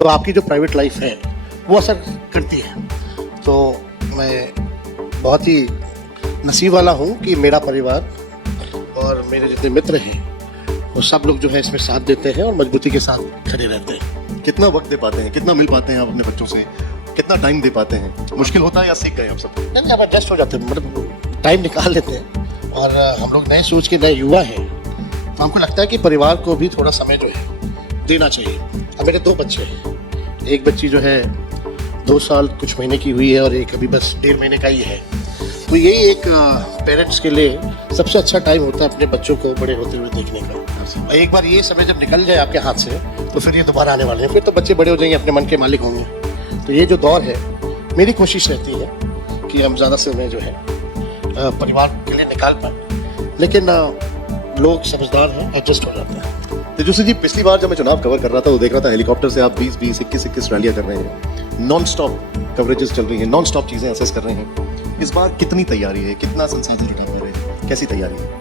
तो आपकी जो प्राइवेट लाइफ है वो असर करती है। तो मैं बहुत ही नसीब वाला हूँ कि मेरा परिवार और मेरे जितने मित्र हैं वो सब लोग जो है इसमें साथ देते हैं और मजबूती के साथ खड़े रहते हैं। कितना वक्त दे पाते हैं, कितना मिल पाते हैं आप अपने बच्चों से, कितना टाइम दे पाते हैं? मुश्किल होता है या सीख गए आप सब? नहीं, अब एडजस्ट हो जाते हैं, मतलब टाइम निकाल लेते हैं। और हम लोग नए सोच के नए युवा हैं, तो हमको लगता है कि परिवार को भी थोड़ा समय जो है देना चाहिए। अब मेरे 2 बच्चे हैं, एक बच्ची जो है 2 साल कुछ महीने की हुई है और एक अभी बस 1.5 महीने का ही है। तो यही एक पेरेंट्स के लिए सबसे अच्छा टाइम होता है अपने बच्चों को बड़े होते हुए देखने का। और एक बार ये समय जब निकल जाए आपके हाथ से तो फिर ये दोबारा आने वाले हैं, फिर तो बच्चे बड़े हो जाएंगे, अपने मन के मालिक होंगे। तो ये जो दौर है, मेरी कोशिश रहती है कि हम ज़्यादा समय जो है परिवार के लिए निकाल पाए, लेकिन लोग समझदार हैं, एडजस्ट हो जाते हैं। तेजस्वी जी, पिछली बार जब मैं चुनाव कवर कर रहा था तो देख रहा था हेलीकॉप्टर से आप 20-20, 21-21 रैलियां कर रहे हैं, नॉन स्टॉप कवरेजेस चल रही हैं, नॉन स्टॉप चीजें असेस कर रहे हैं। इस बार कितनी तैयारी है, कितना संसाधन जुटा पा रहे हैं, कैसी तैयारी है?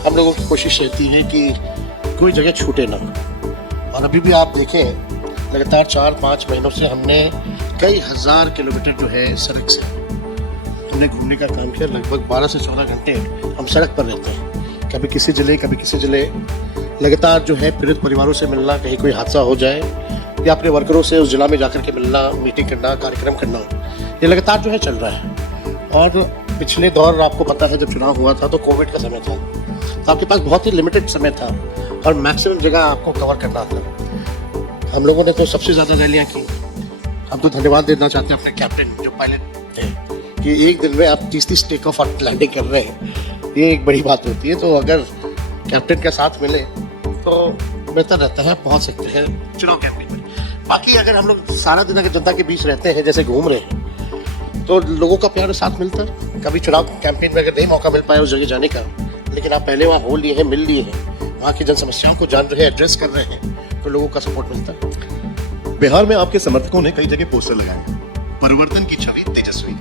हम लोगों की कोशिश रहती है कि कोई जगह छूटे ना। और अभी भी आप देखें, लगातार 4-5 महीनों से हमने कई हज़ार किलोमीटर जो है सड़क से हमने घूमने का काम किया। लगभग 12 से 14 घंटे हम सड़क पर रहते हैं, कभी किसी ज़िले लगातार जो है पीड़ित परिवारों से मिलना, कहीं कोई हादसा हो जाए या अपने वर्करों से उस जिला में जाकर के मिलना, मीटिंग करना, कार्यक्रम करना, ये लगातार जो है चल रहा है। और पिछले दौर आपको पता है जब चुनाव हुआ था तो कोविड का समय था, तो आपके पास बहुत ही लिमिटेड समय था और मैक्सिमम जगह आपको कवर करना था। हम लोगों ने तो सबसे ज़्यादा रैलियाँ की। हम तो धन्यवाद देना चाहते हैं अपने कैप्टन जो पायलट थे कि एक दिन में आप 30-30 टेक ऑफ और लैंडिंग कर रहे हैं, ये एक बड़ी बात होती है। तो अगर कैप्टन का साथ मिले तो बेहतर रहता है, पहुँच सकते हैं चुनाव कैंपेन में। बाकी अगर हम लोग सारा दिन अगर जनता के बीच रहते हैं, जैसे घूम रहे हैं, तो लोगों का प्यार साथ मिलता है। कभी चुनाव कैंपेन में अगर नहीं मौका मिल पाया उस जगह जाने का, लेकिन आप पहले वहाँ हो लिए हैं, मिल लिए हैं, वहाँ की जन समस्याओं को जान रहे हैं, एड्रेस कर रहे हैं, तो लोगों का सपोर्ट मिलता है। बिहार में आपके समर्थकों ने कई जगह पोस्टर लगाए, परिवर्तन की छवि तेजस्वी।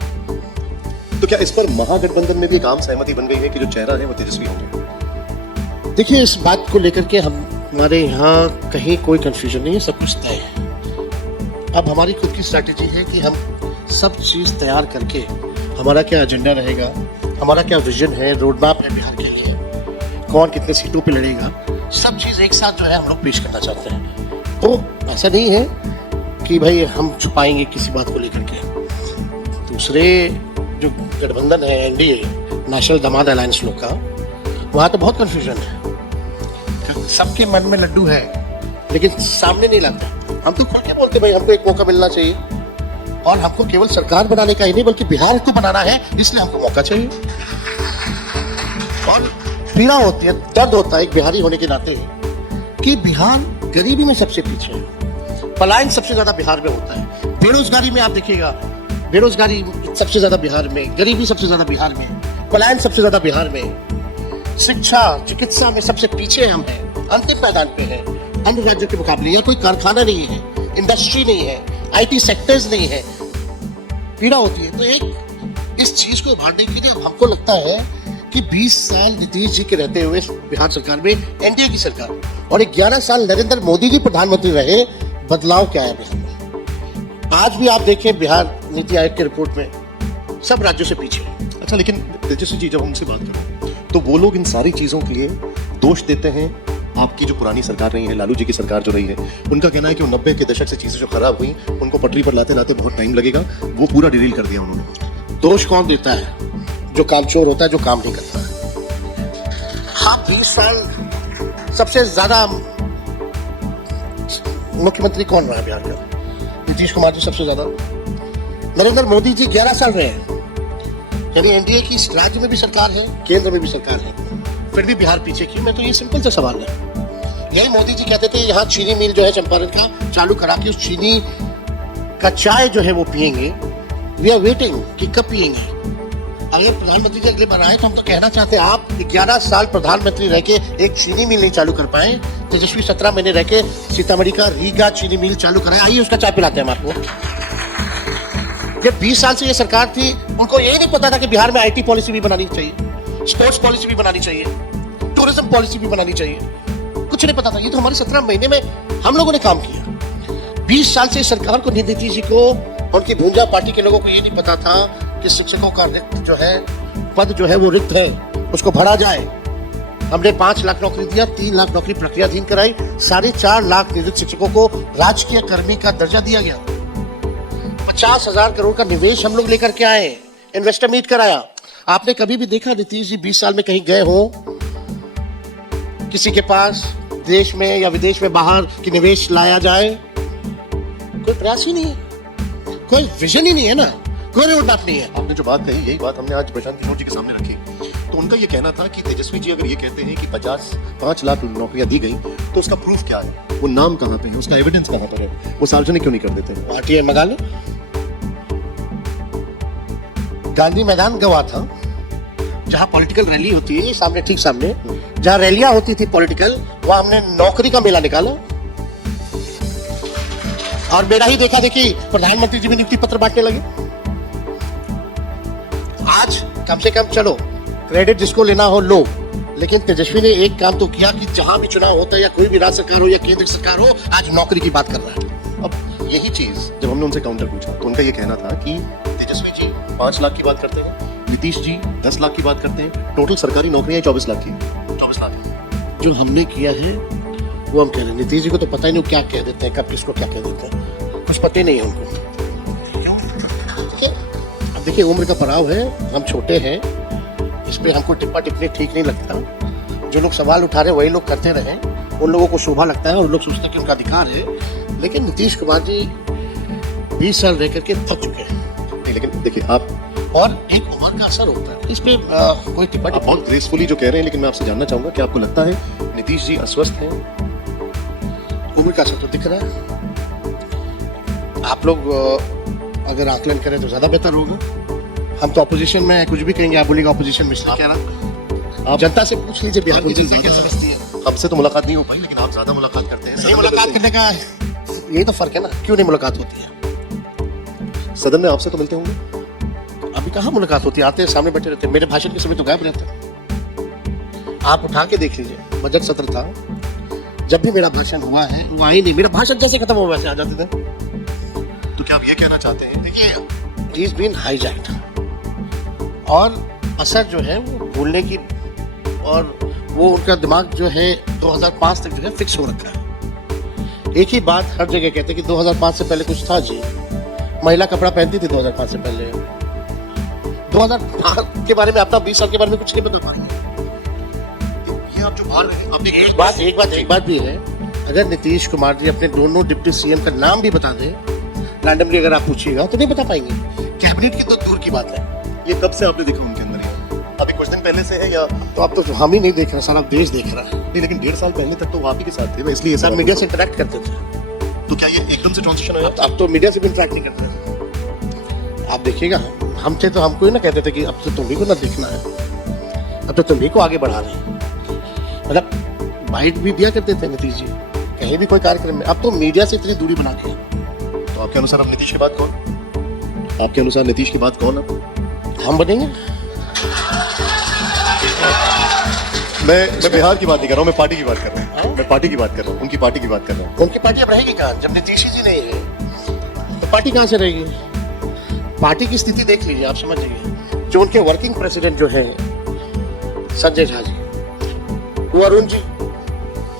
तो क्या इस पर महागठबंधन में भी एक आम सहमति बन गई है कि जो चेहरा है वो तेजस्वी होंगे? देखिए, इस बात को लेकर के हमारे यहाँ कहीं कोई कंफ्यूजन नहीं है, सब कुछ तय है। अब हमारी खुद की स्ट्रैटेजी है कि हम सब चीज़ तैयार करके, हमारा क्या एजेंडा रहेगा, हमारा क्या विजन है, रोड मैप है बिहार के लिए, कौन कितने सीटों पे लड़ेगा, सब चीज़ एक साथ जो है हम लोग पेश करना चाहते हैं। तो ऐसा नहीं है कि भाई हम छुपाएंगे किसी बात को लेकर के। दूसरे जो गठबंधन है, एनडीए, नेशनल दमाद अलायंस लोग का, वहाँ तो बहुत कन्फ्यूजन है। सबके मन में लड्डू है लेकिन सामने नहीं लाते। हम तो खुल के बोलते भाई हमको एक मौका मिलना चाहिए, और हमको केवल सरकार बनाने का ही नहीं बल्कि बिहार को बनाना है, इसलिए हमको मौका चाहिए। और पीड़ा होती है, दर्द होता है एक बिहारी होने के नाते कि बिहार गरीबी में सबसे पीछे है, पलायन सबसे ज्यादा बिहार में होता है, बेरोजगारी में आप देखिएगा, बेरोजगारी सबसे ज्यादा बिहार में, गरीबी सबसे ज्यादा बिहार में, पलायन सबसे ज्यादा बिहार में, शिक्षा चिकित्सा में सबसे पीछे हम हैं, अंतिम मैदान पे है अन्य राज्यों के मुकाबले। या कोई कारखाना नहीं है, इंडस्ट्री नहीं है, आईटी सेक्टर्स नहीं है, पीड़ा होती है। तो एक इस चीज को उभारने के लिए हमको लगता है कि 20 साल नीतीश जी के रहते हुए बिहार सरकार में, एनडीए की सरकार, और 11 साल नरेंद्र मोदी जी प्रधानमंत्री रहे, बदलाव क्या है बिहार में? आज भी आप देखें बिहार नीति आयोग की रिपोर्ट में सब राज्यों से पीछे है। अच्छा, लेकिन तेजस्वी जी, जब उनसे बात करूं तो वो लोग इन सारी चीजों के लिए दोष देते हैं आपकी जो पुरानी सरकार रही है, लालू जी की सरकार जो रही है। उनका कहना है कि 90 के दशक से चीजें जो खराब हुई उनको पटरी पर लाते लाते बहुत टाइम लगेगा, वो पूरा डिटेल कर दिया उन्होंने। दोष कौन देता है? जो कामचोर होता है, जो काम नहीं करता है। हाँ, 20 साल सबसे ज्यादा मुख्यमंत्री कौन रहा है बिहार का? नीतीश कुमार जी सबसे ज्यादा। नरेंद्र मोदी जी 11 साल रहे हैं, यानी एनडीए की इस राज्य में भी सरकार है, केंद्र में भी सरकार है, फिर भी बिहार पीछे क्यों? मैं तो ये सिंपल सा सवाल है। यही मोदी जी कहते थे यहाँ चीनी मिल जो है चंपारण का चालू करा के उस चीनी का चाय जो है वो पियेंगे। वी आर वेटिंग कि कब पियेंगे। अगर प्रधानमंत्री जी अगले बार आए तो हम तो कहना चाहते हैं, आप 11 साल प्रधानमंत्री रह के एक चीनी मिल नहीं चालू कर पाए, तेजस्वी 17 महीने रह के सीतामढ़ी का रीगा चीनी मिल चालू कराए, आइए उसका चाय पिलाते हैं हम आपको। जब 20 साल से ये सरकार थी, उनको यही नहीं पता था कि बिहार में आईटी पॉलिसी भी बनानी चाहिए, स्पोर्ट्स पॉलिसी भी बनानी चाहिए, टूरिज्म पॉलिसी भी बनानी चाहिए, कुछ नहीं पता था। ये तो हमारे 17 महीने में हम लोगों ने काम किया। 20 साल से सरकार को, नीतीश जी को, उनकी भूंजा पार्टी के लोगों को ये नहीं पता था कि शिक्षकों का रिक्त जो है पद जो है वो रिक्त है, उसको भरा जाए। हमने 5 लाख नौकरी दिया, 3 लाख नौकरी प्रक्रियाधीन कराई, 4.5 लाख नियोजित शिक्षकों को राजकीय कर्मी का दर्जा दिया गया। 50,000 करोड़ का निवेश हम लोग लेकर के आए, इन्वेस्टर मीट कराया। आपने कभी भी देखा नीतीश जी 20 साल में कहीं गए हो किसी के पास, देश में या विदेश में बाहर कि निवेश लाया जाए? कोई प्रयास ही नहीं है, कोई विजन ही नहीं है ना, कोई रोड मैप नहीं है। आपने जो बात कही, यही बात हमने आज प्रशांत किशोर जी के सामने रखी। तो उनका ये कहना था कि तेजस्वी जी अगर ये कहते हैं कि 5 लाख नौकरियां दी गई, तो उसका प्रूफ क्या है, वो नाम कहाँ पे है, उसका एविडेंस कहाँ पर है, वो सार्वजनिक क्यों नहीं कर देते? आरटीआई मंगा लो। गांधी मैदान गवा था, जहां पॉलिटिकल रैली होती है, सामने, ठीक सामने जहां रैलियां होती थी पॉलिटिकल, वहां हमने नौकरी का मेला निकाला। और मेरा ही देखा देखी प्रधानमंत्री जी भी नियुक्ति पत्र बांटने लगे। आज कम से कम चलो क्रेडिट जिसको लेना हो लो, लेकिन तेजस्वी ने एक काम तो किया कि जहां भी चुनाव होता है या कोई भी राज्य सरकार हो या केंद्र सरकार हो, आज नौकरी की बात कर रहा है। अब यही चीज जब हमने उनसे काउंटर पूछा तो उनका ये कहना था कि तेजस्वी जी 5 लाख की बात करते हैं, नीतीश जी 10 लाख की बात करते हैं, टोटल सरकारी नौकरियां 24 लाख की। 24 लाख जो हमने किया है वो हम कह रहे हैं। नीतीश जी को तो पता ही नहीं क्या कह देते हैं, कब किसको क्या कह देते हैं, कुछ पता ही नहीं है उनको। अब देखिए उम्र का पड़ाव है, हम छोटे हैं, इस पे हमको टिप्पा टिप्पणी ठीक नहीं लगता। जो लोग सवाल उठा रहे वही लोग करते रहे, उन लोगों को शोभा लगता है और लोग सोचते हैं कि उनका अधिकार है। लेकिन नीतीश कुमार जी 20 साल रह करके थक चुके हैं। नहीं, लेकिन देखिए आप, और एक उम्र का असर होता है इस पे, कोई टिप्पा आप बहुत ग्रेसफुली जो कह रहे हैं, लेकिन मैं आपसे जानना चाहूंगा कि आपको लगता है नीतीश जी अस्वस्थ हैं? उम्र का असर तो दिख रहा है। आप लोग अगर आकलन करें तो ज्यादा बेहतर होगा। हम तो अपोजिशन में कुछ भी कहेंगे, आप बोलेगा अपोजिशन में क्या रहा। आप जनता से पूछ लीजिए बिहार की चीजें क्या समझती है। हमसे तो मुलाकात नहीं हो पाई, लेकिन आप ज्यादा मुलाकात करते हैं। नहीं, मुलाकात करने का यही तो फर्क है ना, क्यों नहीं मुलाकात होती है? सदन में आपसे तो मिलते होंगे? अभी कहाँ मुलाकात होती है, आते हैं सामने बैठे रहते हैं, मेरे भाषण के समय तो गायब रहते हैं। आप उठा के देख लीजिए, बजट सत्र था, जब भी मेरा भाषण हुआ है वो आई नहीं, मेरा भाषण जैसे खत्म हुआ वैसे आ जाते थे। तो क्या आप ये कहना चाहते हैं? देखिए इज बीन हाईजैक्ड, और असर जो है वो भूलने की, और वो उनका दिमाग जो है 2005 तक जो है फिक्स हो रखा है। एक ही बात हर जगह कहते हैं कि 2005 से पहले कुछ था जी, महिला कपड़ा पहनती थी 2005 से पहले। 2005 के बारे में, अपना 20 साल के बारे में कुछ नहीं बता पाएंगे। ये आप जो बाहर रहे, आप एक बात भी है, अगर नीतीश कुमार जी अपने दोनों डिप्टी सीएम का नाम भी बता दे रैंडमली, अगर आप पूछिएगा तो नहीं बता पाएंगे। कैबिनेट की तो दूर की बात है। ये कब से आपने देखा उनके अंदर? ये अभी कुछ दिन पहले से है या? तो अब तो हम ही नहीं देख रहे, सारा देश देख रहा है। नहीं, लेकिन 1.5 साल पहले तक तो वो आप ही के साथ थे, मैं इसलिए सर मीडिया से इंटरेक्ट करते थे। तो क्या ये एकदम से ट्रांजिशन आया? अब तो मीडिया से भी इंटरेक्ट नहीं करते थे। आप देखिएगा, हम थे तो हमको ही ना कहते थे कि अब तो तुम्ही को ना देखना है, अब तो तुम्ही को आगे बढ़ा रहे हैं। मतलब बाइट भी दिया करते थे नीतीश जी कहीं भी कोई कार्यक्रम में, अब तो मीडिया से इतनी दूरी बना दी। तो आपके अनुसार अब नीतीश के बाद कौन? आपके अनुसार नीतीश के बाद कौन अब? हम बनेंगे। मैं बिहार की बात नहीं कर रहा हूँ, मैं पार्टी की बात कर रहा हूँ। मैं पार्टी की बात कर रहा हूँ, उनकी पार्टी की बात कर रहा हूँ। उनकी पार्टी अब रहेगी कहाँ जब नीतीश जी नहीं है, तो पार्टी कहाँ से रहेगी? पार्टी की स्थिति देख लीजिए, आप समझ जाइए। जो उनके वर्किंग प्रेसिडेंट जो है संजय झा जी, वो अरुण जी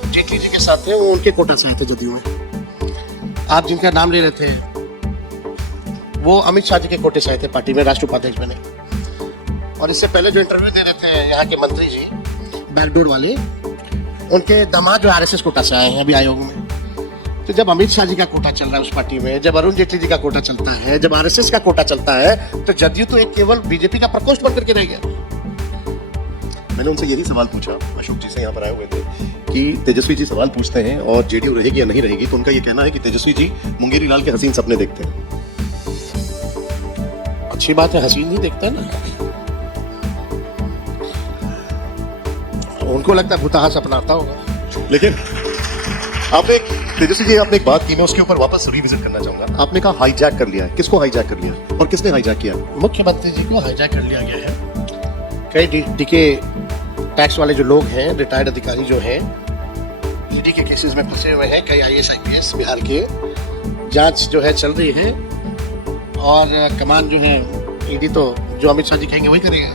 जेटली जी के साथ थे, वो उनके कोटा से आए थे जदयू में। आप जिनका नाम ले रहे थे वो अमित शाह जी के कोटे से आए थे पार्टी में, राष्ट्रीय उपाध्यक्ष बने। और इससे पहले जो इंटरव्यू दे रहे थे यहाँ के मंत्री जी बैकडोर वाले, उनके दामाद जो आरएसएस कोटा से आए हैं अभी आयोग में। तो जब अमित शाह जी का कोटा चल रहा है उस पार्टी में, जब अरुण जेटली जी का कोटा चलता है, जब आरएसएस का कोटा चलता है, तो जदयू तो एक केवल बीजेपी का प्रकोष्ठ बनकर के रह गया। मैंने उनसे यही सवाल पूछा, अशोक जी से यहाँ पर आए हुए थे, कि तेजस्वी जी सवाल पूछते हैं और जेडीयू रहेगी या नहीं रहेगी, तो उनका ये कहना है कि तेजस्वी जी मुंगेरी लाल के हसीन सपने देखते हैं। अच्छी बात है, हसीन ही देखता है ना, उनको लगता है भूतहा सपना आता होगा। लेकिन आपने तेजस्वी जी आपने एक बात की, मैं उसके ऊपर वापस रिविजिट करना चाहूंगा। आपने कहा हाईजैक कर लिया है, किसको हाईजैक कर लिया और किसने हाईजैक किया? मुख्यमंत्री जी को हाईजैक कर लिया गया है। कई डीके टैक्स वाले जो लोग हैं, रिटायर्ड अधिकारी जो हैं, ईडी के केसेस में फंसे हुए हैं कई IAS IPS बिहार के। जांच जो है चल रही है और कमान जो है ईडी तो जो अमित शाह जी कहेंगे वही करेगा।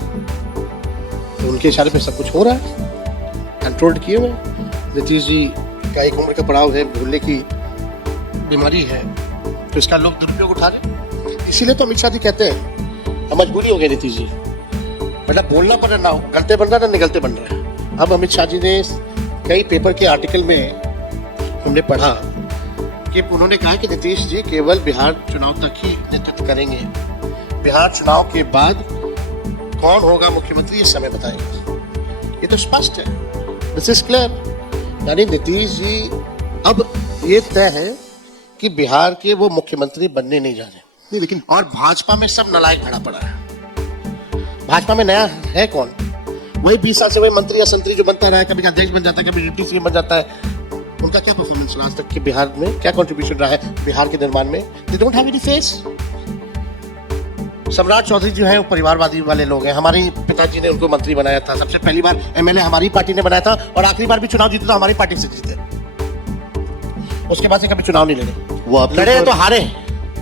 तो उनके इशारे पे सब कुछ हो रहा है, कंट्रोल्ड किए हुए। नीतीश जी का एक उम्र का पड़ाव है, भूलने की बीमारी है, तो इसका लोग दुरुपयोग उठा रहे। इसीलिए तो अमित शाह जी कहते हैं अब मजबूरी हो गई नीतीश जी, मतलब बोलना पड़ रहा ना, गलते बन रहा ना निगलते बन रहा है। अब अमित शाह जी ने कई पेपर के आर्टिकल में हमने पढ़ा कि उन्होंने कहा कि नीतीश जी केवल बिहार चुनाव तक ही नेतृत्व करेंगे, बिहार चुनाव के बाद कौन होगा मुख्यमंत्री ये समय बताएगा। ये तो स्पष्ट है, दिस इज क्लियर। यानी नीतीश जी अब ये तय है कि बिहार के वो मुख्यमंत्री बनने नहीं जा रहे। नहीं, लेकिन और भाजपा में सब नालायक भरा पड़ा है। भाजपा में नया है कौन? वही 20 साल से वही मंत्री या संतरी जो बनता रहा है, कभी अध्यक्ष बन जाता है, कभी डिप्टी सीएम बन जाता है। उनका क्या परफॉर्मेंस आज तक के बिहार में, क्या कंट्रीब्यूशन रहा है बिहार के निर्माण में? They don't have any face. सम्राट चौधरी जो है वो परिवारवादी वाले लोग हैं। हमारे पिताजी ने उनको मंत्री बनाया था, सबसे पहली बार MLA हमारी पार्टी ने बनाया था और आखिरी बार भी चुनाव जीते तो हमारी पार्टी से जीते। उसके बाद से कभी चुनाव नहीं लड़े। वो आपके लड़े ऊपर- तो हारे।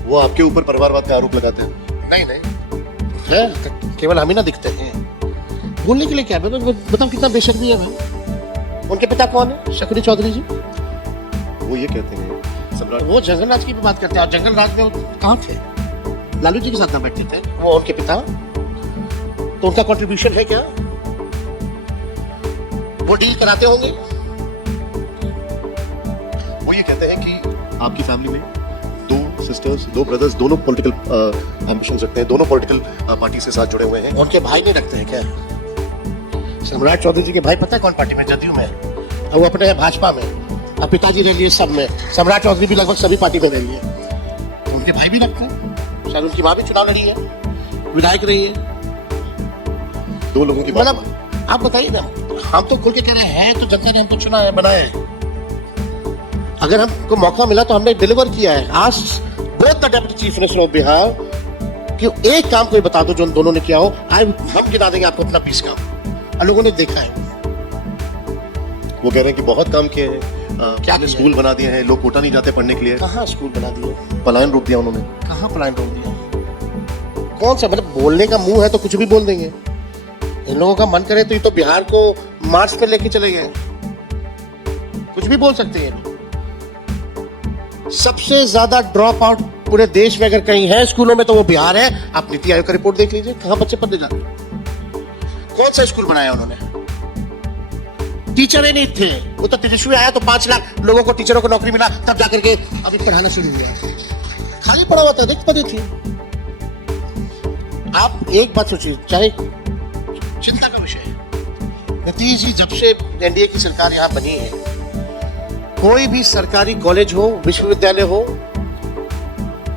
वो आपके ऊपर परिवारवाद का आरोप लगाते हैं। नहीं है, केवल हम ही ना दिखते हैं। बोलने के लिए क्या है? बताओ कितना बेशक भी है भाई। उनके पिता कौन है? शकुनी चौधरी जी। वो ये कहते हैं सम्राट, वो जंगल राज की भी बात करते हैं, और जंगल राज में वो कहाँ थे? लालू जी के साथ ना बैठते थे वो, उनके पिता। तो उनका कंट्रीब्यूशन है क्या? वो डील कराते होंगे। वो ये कहते हैं कि आपकी फैमिली में 2 सिस्टर्स, 2 ब्रदर्स, दोनों पॉलिटिकल एम्बिशन रखते हैं, दोनों पॉलिटिकल पार्टी से साथ जुड़े हुए हैं। उनके भाई नहीं रखते हैं क्या? सम्राट चौधरी जी के भाई पता है कौन पार्टी में? जदयू में। और वो अपने है भाजपा में, और पिताजी रह लिए सब में। सम्राट चौधरी भी लगभग सभी पार्टी में रह लिए। तो उनके भाई भी रखते हैं। शायद उनकी माँ भी चुनाव लड़ी है, विधायक रही है। 2 लोगों की बात मतलब आप बताइए ना, हम तो खुल के कह रहे हैं तो जनता ने हमको चुना है, बनाया है। अगर हमको मौका मिला तो हमने डिलीवर किया है। आज both the deputy chief minister of Bihar कि एक काम कोई बता दो जो उन दोनों ने किया हो, हम गिना देंगे आपको अपना 20 काम। और लोगों ने देखा है। वो कह रहे हैं कि बहुत काम किए हैं, क्या क्या किया स्कूल बना दिए हैं, लोग कोटा नहीं जाते पढ़ने के लिए, कहाँ स्कूल बना दिए, पलायन रोक दिया उन्होंने। कहाँ पलायन रोक दिया? कौन सा, मतलब बोलने का मुंह है तो कुछ भी बोल देंगे। इन लोगों का मन करे तो ये तो बिहार को मार्च पे लेके चले गए, कुछ भी बोल सकते हैं। सबसे ज्यादा ड्रॉप आउट पूरे देश में अगर कहीं है स्कूलों में तो वो बिहार है। आप नीति आयोग का रिपोर्ट देख लीजिए, कहां बच्चे पढ़ने जाते हैं। कौन सा स्कूल बनाया उन्होंने? टीचर ही नहीं थे। वो तो तेजस्वी आया तो 5 लाख लोगों को, टीचरों को नौकरी मिला, तब जाकर के अभी पढ़ाना शुरू हुआ। खाली पड़ा हुआ था, रिक्त पदे थी। आप एक बात सोचिए, चाहे चिंता का विषय है, नीतीश जी जब से NDA की सरकार यहां बनी है, कोई भी सरकारी कॉलेज हो, विश्वविद्यालय हो,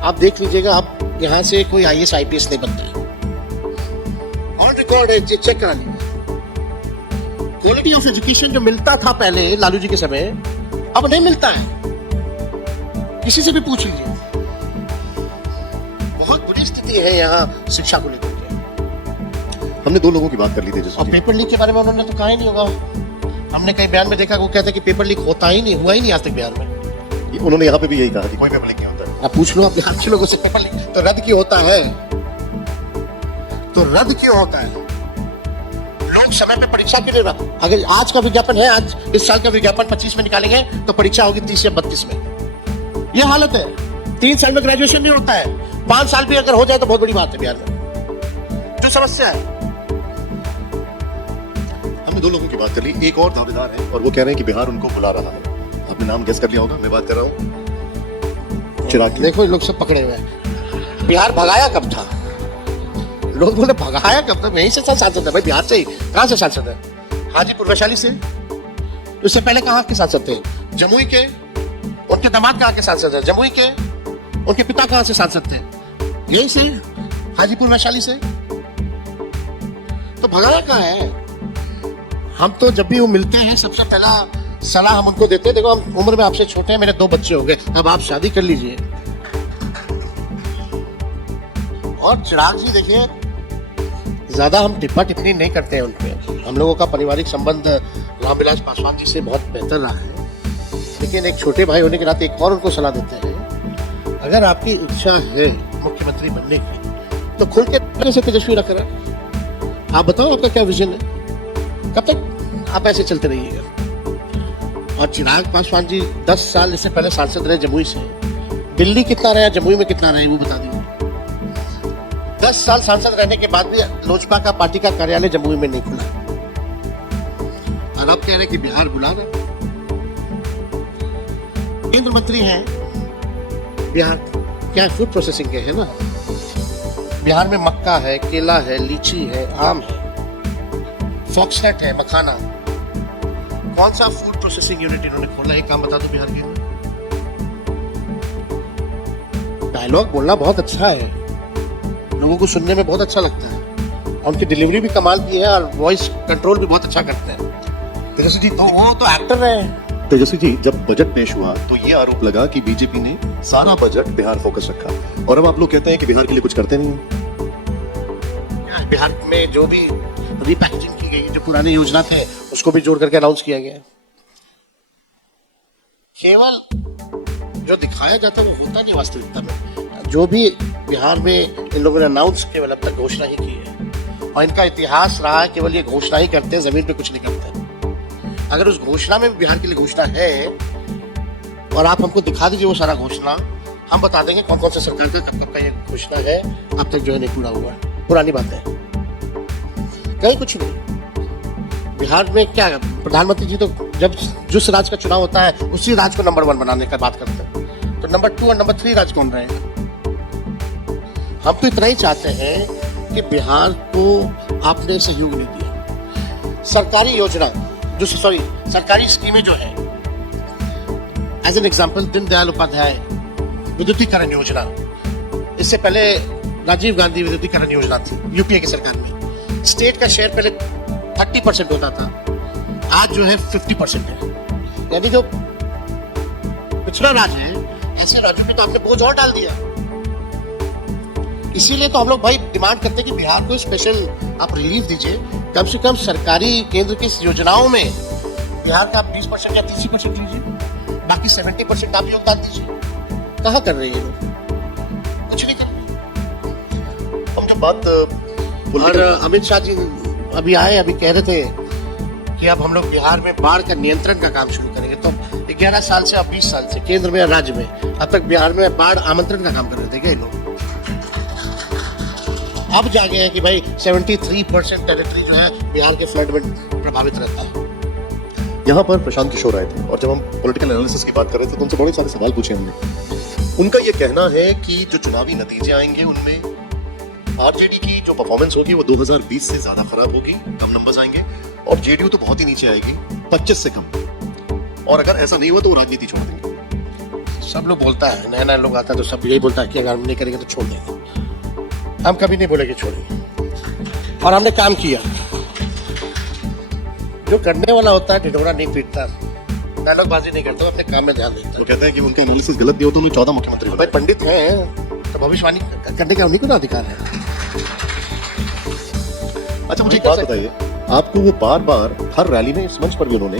आप देख लीजिएगा, आप यहां से कोई IAS IPS नहीं बनता है। ऑन रिकॉर्ड है, चेक करा लीजिए। क्वालिटी ऑफ एजुकेशन जो मिलता था पहले लालू जी के समय, अब नहीं मिलता है। किसी से भी पूछ लीजिए। बहुत बुरी स्थिति है यहाँ शिक्षा को लेकर के। हमने 2 लोगों की बात कर ली थी और जिसमें पेपर लीक के बारे में उन्होंने तो कहा ही नहीं होगा। हमने कई बयान में देखा, वो कहते हैं कि पेपर लीक होता ही नहीं, हुआ ही नहीं आज तक बिहार में। उन्होंने यहाँ पे भी यही कहा कि कोई पेपर लीक नहीं होता है। आप पूछ लो अपने बिहार के लोगों से, पेपर लीक तो रद्द क्यों होता है? तो रद्द क्यों होता है? लोग समय पे परीक्षा क्यों नहीं रहा? अगर आज का विज्ञापन है, आज इस साल का विज्ञापन 25 में निकालेंगे तो परीक्षा होगी 30 या 32 में। ये हालत है। 3 साल में ग्रेजुएशन नहीं होता है, 5 साल भी अगर हो जाए तो बहुत बड़ी बात है बिहार में। जो समस्या है, हमने 2 लोगों की बात कर ली, एक और दावेदार है और वो कह रहे हैं कि बिहार उनको बुला रहा है। आपने नाम गेस कर लिया होगा, मैं बात कर रहा हूँ चिराग की। देखो ये लोग सब पकड़े हुए हैं। बिहार भगाया कब था? लोग बोले भगाया कब था? यहीं से सांसद है भाई, बिहार से ही। कहां से सांसद है? हाजीपुर वैशाली से। उससे पहले कहां के सांसद थे? जमुई के। उनके दामाद कहां के सांसद है? जमुई के। उनके पिता कहां से सांसद थे? यहीं से, हाजीपुर वैशाली से। तो भगाया कहां है? हम तो जब भी वो मिलते हैं सबसे पहला सलाह हम उनको देते हैं, देखो हम उम्र में आपसे छोटे हैं, मेरे 2 बच्चे हो गए, अब आप शादी कर लीजिए। और चिराग जी देखिए, ज्यादा हम टिप्पा टिप्पणी नहीं करते हैं उनपे। हम लोगों का पारिवारिक संबंध रामविलास पासवान जी से बहुत बेहतर रहा है। लेकिन एक छोटे भाई होने के नाते एक और उनको सलाह देते हैं, अगर आपकी इच्छा है मुख्यमंत्री बनने की तो खुल के से तेजस्वी रख रहा है। आप बताओ आपका क्या विजन है, कब तक आप ऐसे चलते रहिएगा। और चिराग पासवान जी 10 साल इससे पहले सांसद रहे जमुई से, दिल्ली कितना रहा, जमुई में कितना रहे वो बता दीजिए। 10 साल सांसद रहने के बाद भी लोजपा का पार्टी का कार्यालय जमुई में नहीं खुला, और अब कह रहे कि बिहार बुला रहा। केंद्र मंत्री हैं बिहार, क्या फूड प्रोसेसिंग के है ना, बिहार में मक्का है, केला है, लीची है, आम है, फॉक्सटेट है, मखाना। कौन सा फूड प्रोसेसिंग यूनिट इन्होंने खोला, एक काम बता दो बिहार के। डायलॉग बोलना बहुत अच्छा है, लोगों को सुनने में बहुत अच्छा लगता है, और उनकी डिलीवरी भी कमाल की है, और वॉइस कंट्रोल भी बहुत अच्छा करते हैं। तेजस्वी जी तो वो तो एक्टर है। तेजस्वी जी, जब बजट पेश हुआ तो ये आरोप लगा कि बीजेपी ने सारा बजट बिहार फोकस रखा, और अब आप लोग कहते हैं कि बिहार के लिए कुछ करते नहीं हैं। बिहार में जो भी रीपैकेजिंग की गई, जो पुराने योजना थे उसको भी जोड़ करके अनाउंस किया गया। केवल जो दिखाया जाता है वो होता नहीं वास्तविकता में। जो भी बिहार में इन लोगों ने अनाउंस केवल अब तक घोषणा ही की है, और इनका इतिहास रहा है केवल ये घोषणा ही करते हैं, जमीन पे कुछ नहीं करते। अगर उस घोषणा में बिहार के लिए घोषणा है और आप हमको दिखा दीजिए वो सारा घोषणा, हम बता देंगे कौन कौन सा सरकार का कब कब का ये घोषणा है, अब तक जो है नहीं पूरा हुआ है, पुरानी बात है, कहीं कुछ नहीं। बिहार में क्या प्रधानमंत्री जी तो जब जिस राज्य का चुनाव होता है उसी राज्य को नंबर 1 बनाने का बात करते हैं, तो नंबर 2 और नंबर 3 राज्य कौन रहे? हम तो इतना ही चाहते हैं कि बिहार को आपने सहयोग नहीं दिया। सरकारी योजना सरकारी स्कीमें जो है, as an example Deendayal Upadhyaya विद्युतीकरण योजना, इससे पहले राजीव गांधी विद्युतीकरण योजना थी यूपीए की सरकार में। स्टेट का शेयर पहले 30% होता था, आज जो है 50% है। यानी जो पिछड़ा राज्य है ऐसे राज्यों पे तो आपने बोझ और डाल दिया। इसीलिए तो हम लोग भाई डिमांड करते हैं कि बिहार को स्पेशल आप रिलीफ दीजिए, कम से कम सरकारी केंद्र की योजनाओं में बिहार का आप 20% या 30% लीजिए, बाकी 70% आप योगदान दीजिए। कहाँ कर रहे हैं ये लोग? कुछ नहीं कर रहे। हम जब बात और अमित शाह जी अभी आए, अभी कह रहे थे कि अब हम लोग बिहार में बाढ़ का नियंत्रण का काम शुरू करेंगे। तो 11 साल से अब 20 साल से केंद्र में राज्य में अब तक बिहार में बाढ़ आमंत्रण का काम कर रहे थे क्या ये लोग? अब जागे हैं कि भाई 73% टेरिटरी जो है बिहार के फ्लड में प्रभावित रहता है। यहाँ पर प्रशांत किशोर आए थे, और जब हम पॉलिटिकल एनालिसिस की बात कर रहे थे तो उनसे बड़े सारे सवाल पूछे हमने। उनका ये कहना है कि जो चुनावी नतीजे आएंगे उनमें आरजेडी की जो परफॉर्मेंस होगी वो 2020 से ज्यादा खराब होगी, कम नंबर्स आएंगे, और जेडीयू तो बहुत ही नीचे आएगी, 25 से कम। और अगर ऐसा नहीं हुआ तो वो राजनीति छोड़ देंगे। सब लोग बोलता है, नया नया लोग आता है तो सब यही बोलता है कि अगर हम नहीं करेंगे तो छोड़ देंगे। हम कभी नहीं बोले कि छोड़ेंगे, और हमने काम किया। जो करने वाला होता है ढिढोरा नहीं पीटता, डायलॉगबाजी नहीं करता, अपने काम में ध्यान देता। वो कहते हैं कि उनका एनालिसिस गलत दिया तो उन्हें 14 मुख्यमंत्री भाई पंडित हैं तो भविष्यवाणी करने का उन्हीं को अधिकार है। अच्छा, मुझे एक बात बताइए, आपको वो बार बार हर रैली में इस मंच पर भी उन्होंने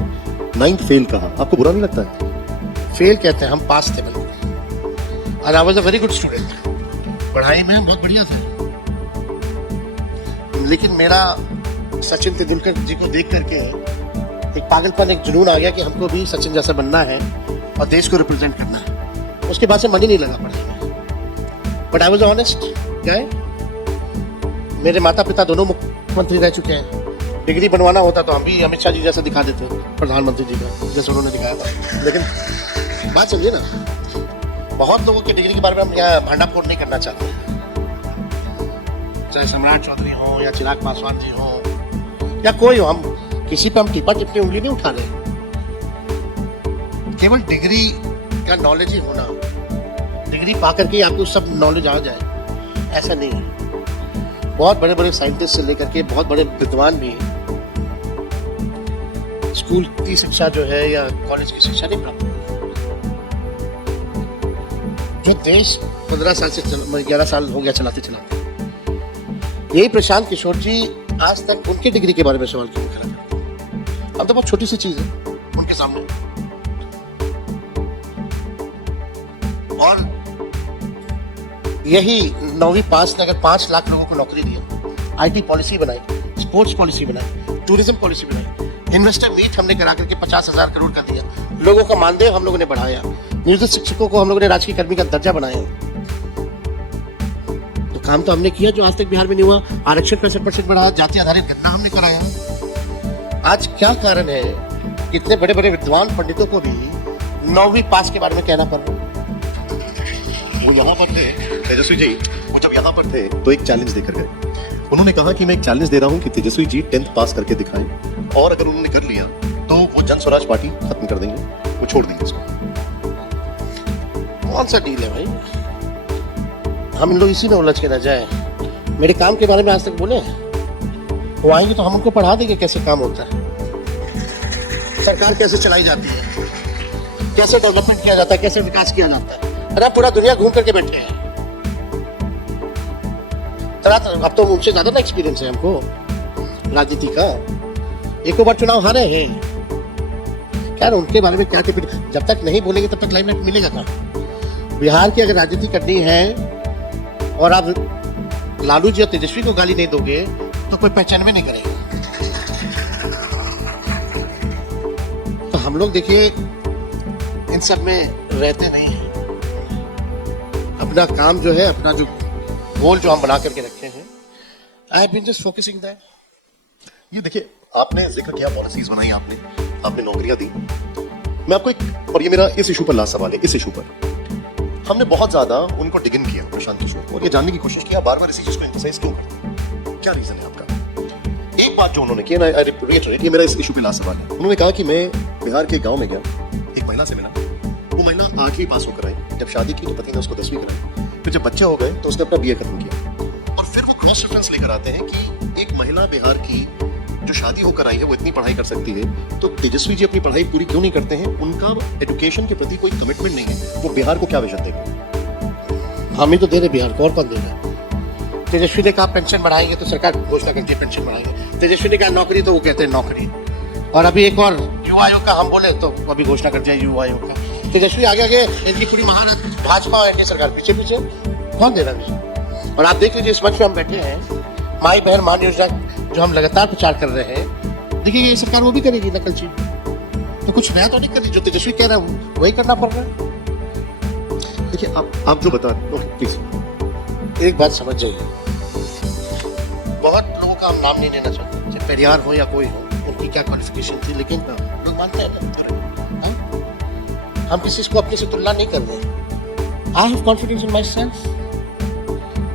9th फेल कहा, आपको बुरा नहीं लगता है? फेल कहते हैं, हम पास थे बल्कि, और I was a very good student, पढ़ाई में हम बहुत बढ़िया थे। लेकिन मेरा सचिन तेंदुलकर जी को देख करके एक पागलपन, एक जुनून आ गया कि हमको भी सचिन जैसा बनना है और देश को रिप्रेजेंट करना है। उसके बाद से मन ही नहीं लगा पढ़ाई में। But I was honest guy. मेरे माता पिता दोनों मुख्यमंत्री रह चुके हैं। डिग्री बनवाना होता तो हम भी अमित शाह जी जैसा दिखा देते प्रधानमंत्री जी का, जैसे उन्होंने दिखाया था। लेकिन बात समझिए ना, बहुत लोगों की डिग्री के बारे में हम यहाँ भांडाफोड़ नहीं करना चाहते, चाहे सम्राट चौधरी हो या चिराग पासवान जी हो या कोई हो। हम किसी पे हम टिप्पा टिप्पणी उंगली नहीं उठा रहे। केवल डिग्री का नॉलेज ही होना, डिग्री पा करके आपको सब नॉलेज आ जाए, ऐसा नहीं है। बहुत बड़े बड़े साइंटिस्ट से लेकर के बहुत बड़े विद्वान भी स्कूल की शिक्षा जो है या कॉलेज की शिक्षा नहीं प्राप्त जो देश 15 साल से 11 साल हो गया चलाते चलाते। यही प्रशांत किशोर जी आज तक उनकी डिग्री के बारे में सवाल क्यों करा करते? अब तो बहुत छोटी सी चीज है उनके सामने। और यही 9वीं पास ने अगर 5 लाख लोगों को नौकरी दी, आईटी पॉलिसी बनाई, स्पोर्ट्स पॉलिसी बनाई, टूरिज्म पॉलिसी बनाई, इन्वेस्टर मीट हमने करा करके 50,000 करोड़ का दिया, लोगों का मानदेय हम लोगों ने बढ़ाया, नियोजित शिक्षकों को हम लोगों ने राजकीय कर्मी का दर्जा बनाया। तो काम तो हमने किया जो आज तक बिहार में नहीं हुआ। आरक्षण 65% बढ़ाया, जाति आधारित गणना हमने कराया। आज क्या कारण है कि इतने बड़े बड़े विद्वान पंडितों को भी 9वीं पास के बारे में कहना पड़ रहा है? वो यहाँ पर थे तेजस्वी जी, वो जब यहाँ पर थे तो एक चैलेंज देकर गए। उन्होंने कहा कि मैं एक चैलेंज दे रहा हूँ कि तेजस्वी जी 10th पास करके दिखाएं, और अगर उन्होंने कर लिया तो वो जन स्वराज पार्टी खत्म कर देंगे, वो छोड़ देंगे इसको। कौन सा डील है भाई? हम इन लोग इसी में उलझ के रह जाए। मेरे काम के बारे में आज तक बोले? वो आएंगे तो हम उनको पढ़ा देंगे कैसे काम होता है, सरकार कैसे चलाई जाती है, कैसे डेवलपमेंट किया जाता है, कैसे विकास किया जाता है। अरे पूरा दुनिया घूम करके बैठे हैं। अब तो उनसे ज्यादा ना एक्सपीरियंस है हमको राजनीति का। एक बार चुनाव हारे हैं, क्या उनके बारे में क्या टिप्पणी? जब तक नहीं बोलेंगे तब तक लाइमलाइट मिलेगा कहाँ? बिहार की अगर राजनीति करनी है और आप लालू जी और तेजस्वी को गाली नहीं दोगे तो कोई पहचान में नहीं करेगा। तो हम लोग देखिए इन सब में रहते नहीं हैं। अपना काम जो है, अपना जो गोल जो हम बना करके रखे हैं, I have been just focusing that. ये देखिए, आपने जिक्र किया, पॉलिसीज बनाई आपने नौकरियां दी। मैं आपको एक, और ये मेरा इस इशू पर लास्ट सवाल है, इस इशू पर हमने बहुत ज्यादा उनको डिग इन किया, प्रशांत किशोर को, और ये जानने की कोशिश किया बार बार इसी चीज को एम्फसाइज क्यों करते, क्या रीजन है आपका? एक बात जो उन्होंने की, आई रिपीट, ये मेरा इस इशू पे लास्ट सवाल है। उन्होंने कहा कि मैं बिहार के गांव में गया, एक महिला से मिला, वो महिला 8वीं पास होकर आई, जब शादी की तो पति ने उसको 10वीं कराई, फिर जब बच्चे हो गए तो उसने अपना बीए खत्म किया, और फिर वो क्रॉस रेफरेंस लेकर आते हैं कि एक महिला बिहार की जो शादी होकर आई है वो इतनी पढ़ाई कर सकती है, तो तेजस्वी जी अपनी पढ़ाई पूरी क्यों नहीं करते हैं? उनका एजुकेशन के प्रति कोई कमिटमेंट नहीं है, वो बिहार को क्या विजन देंगे? हम ही तो दे रहे बिहार को, और कौन दे रहा है? तेजस्वी ने कहा पेंशन बढ़ाएंगे तो सरकार घोषणा करती है पेंशन बढ़ाएंगे। तेजस्वी ने कहा नौकरी तो वो कहते हैं नौकरी। और अभी एक और युवा आयोग का हम बोले तो अभी घोषणा कर दिया युवा आयोग का। तेजस्वी आगे आगे, इनकी पूरी महारत, भाजपा और एनडीए सरकार पीछे पीछे, कौन दे रहा है? और आप देख लीजिए इस मंच पे हम बैठे हैं, माई बहन मान योजना जो हम लगातार प्रचार कर रहे हैं, देखिए ये सरकार वो भी करेगी नकलची। तो कुछ नया तो नहीं कर रही, जो तेजस्वी कह रहा है वही करना पड़ रहा है। देखिए, आप जो बता रहे हैं, प्लीज एक बात समझ जाइए, बहुत लोगों का हम नाम नहीं लेना चाहते, चाहे पेरियार हो या कोई हो, उनकी क्या क्वालिफिकेशन थी, लेकिन लोग मानते हैं ना, हम किसी को अपने से तुलना नहीं कर रहे। I have confidence in my self.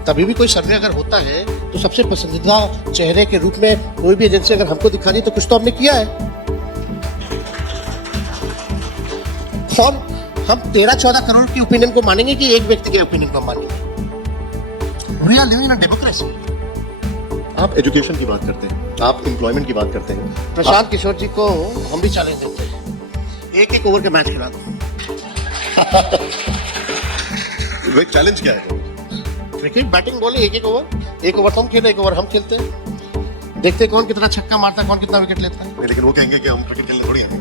तभी भी कोई सर्वे अगर होता है तो सबसे पसंदीदा चेहरे के रूप में कोई भी एजेंसी अगर हमको दिखा रही तो कुछ तो हमने किया है। और हम 13-14 करोड़ की ओपिनियन को मानेंगे कि एक व्यक्ति के ओपिनियन को मानेंगे? We are living in a democracy. आप एजुकेशन की बात करते हैं, आप एम्प्लॉयमेंट की बात करते हैं, प्रशांत किशोर जी को हम भी चैलेंज देते हैं, एक ओवर का मैच खिला दो। चैलेंज क्या है? क्रिकेट बैटिंग बॉलिंग, एक ओवर तो हम खेले, एक ओवर हम खेलते हैं, देखते हैं कौन कितना छक्का मारता है, कौन कितना विकेट लेता है। लेकिन वो कहेंगे कि हम क्रिकेट खेलने थोड़ी आएंगे।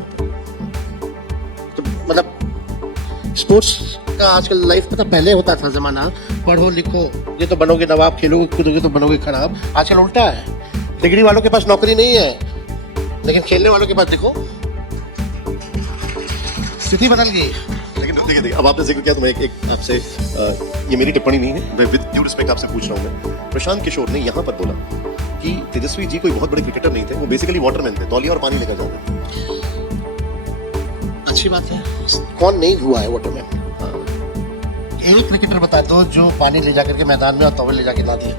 तो मतलब स्पोर्ट्स का आजकल लाइफ पता पहले होता था जमाना, पढ़ो लिखो ये तो बनोगे नवाब, खेलोगे कूदोगे तो बनोगे खराब। आजकल उल्टा है, डिग्री वालों के पास नौकरी नहीं है, लेकिन खेलने वालों के पास देखो स्थिति बदल गई। लेकिन देखिए, अब आपने जिक्र किया तो मैं एक आपसे, ये मेरी टिप्पणी नहीं है, मैं विद ड्यू रिस्पेक्ट आपसे पूछ रहा हूँ। मैं, प्रशांत किशोर ने यहाँ पर बोला कि तेजस्वी जी कोई बहुत बड़े क्रिकेटर नहीं थे, वो बेसिकली वाटरमैन थे, तौलिया और पानी लेकर जाते। अच्छी बात है, कौन नहीं हुआ है वाटरमैन? एक क्रिकेटर बता दो जो पानी ले जाकर के मैदान में और टॉवल ले जाके ना दिया,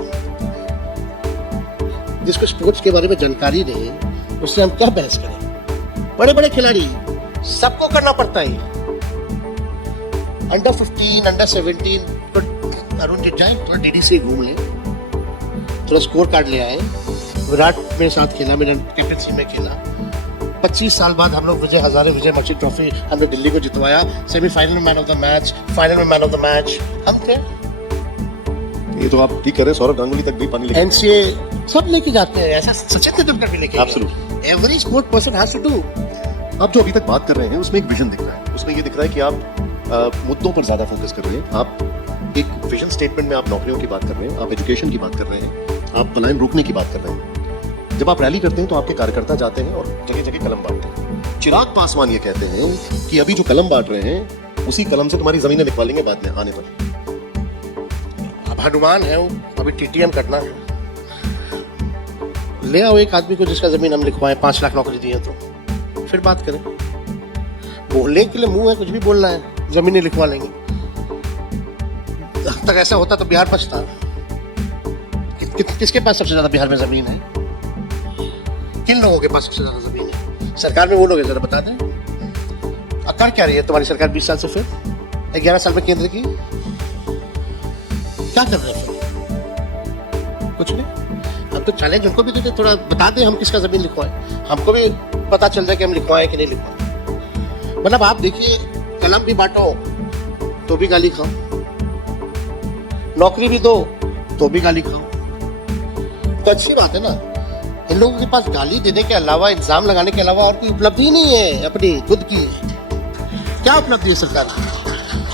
जिसको स्पोर्ट्स के बारे में जानकारी नहीं, उससे हम क्या बहस करें? बड़े बड़े खिलाड़ी सबको करना पड़ता है। अंडर 15, अंडर 17 तो अरुण जाए थोड़ा डीडीसी घूम ले, थोड़ा स्कोर कार्ड ले आए। विराट मेरे साथ खेला, मेरे कैप्टनसी में खेला। 25 साल बाद हम लोग विजय हजारे, विजय मर्चेंट ट्रॉफी हमने दिल्ली को जितवाया, सेमीफाइनल में man of the match, final में मैन ऑफ द मैच हम थे। ये तो आप ठीक कर रहे हैं, सौरव गांगुली तक भी पानी लेके, एनसीए सब लेके जाते हैं, ऐसा सचिन तेंदुलकर भी लेके। Absolutely, every sport person has to do. आप जो अभी तक बात कर रहे हैं उसमें एक विजन दिख रहा है, उसमें ये दिख रहा है कि आप मुद्दों पर ज्यादा फोकस करिए। आप एक विजन स्टेटमेंट में आप नौकरियों की बात कर रहे हैं, आप एजुकेशन की बात कर रहे हैं, आप पलायन रोकने की बात कर रहे हैं। जब आप रैली करते हैं तो आपके कार्यकर्ता जाते हैं और जगह जगह कलम बांटते हैं। चिराग पासवान ये कहते हैं कि अभी जो कलम बांट रहे हैं उसी कलम से तुम्हारी जमीनें लिखवा लेंगे बाद में आने पर। अब हनुमान है, अभी टीटीएम करना है, ले आओ एक आदमी को जिसका जमीन हम लिखवाएं, 5 लाख नौकरी दी है तो फिर बात करें। बोलने के लिए मुंह है, कुछ भी बोलना है, जमीनें लिखवा लेंगे। अब तक ऐसा होता तो बिहार बचता। किसके पास सबसे ज्यादा बिहार में जमीन है? किन लोगों के पास सबसे ज्यादा जमीन है? सरकार में वो लोग हैं, जरा बता दें। कर क्या रही है तुम्हारी सरकार 20 साल से? फिर 11 साल में केंद्र की क्या कर रहे हैं? फिर कुछ नहीं। हम तो चैलेंज उनको भी देते, थोड़ा बता दें हम किसका जमीन लिखवाएं, हमको भी पता चल जाए कि हम लिखवाएं कि नहीं लिखवाएं। मतलब आप देखिए, कलम भी बांटो तो भी गाली खाओ, नौकरी भी दो तो भी गाली खाओ। तो अच्छी बात है ना। इन लोगों के पास गाली देने के अलावा, इल्जाम लगाने के अलावा और कोई उपलब्धि नहीं है अपनी खुद की। क्या उपलब्धि है सरकार की?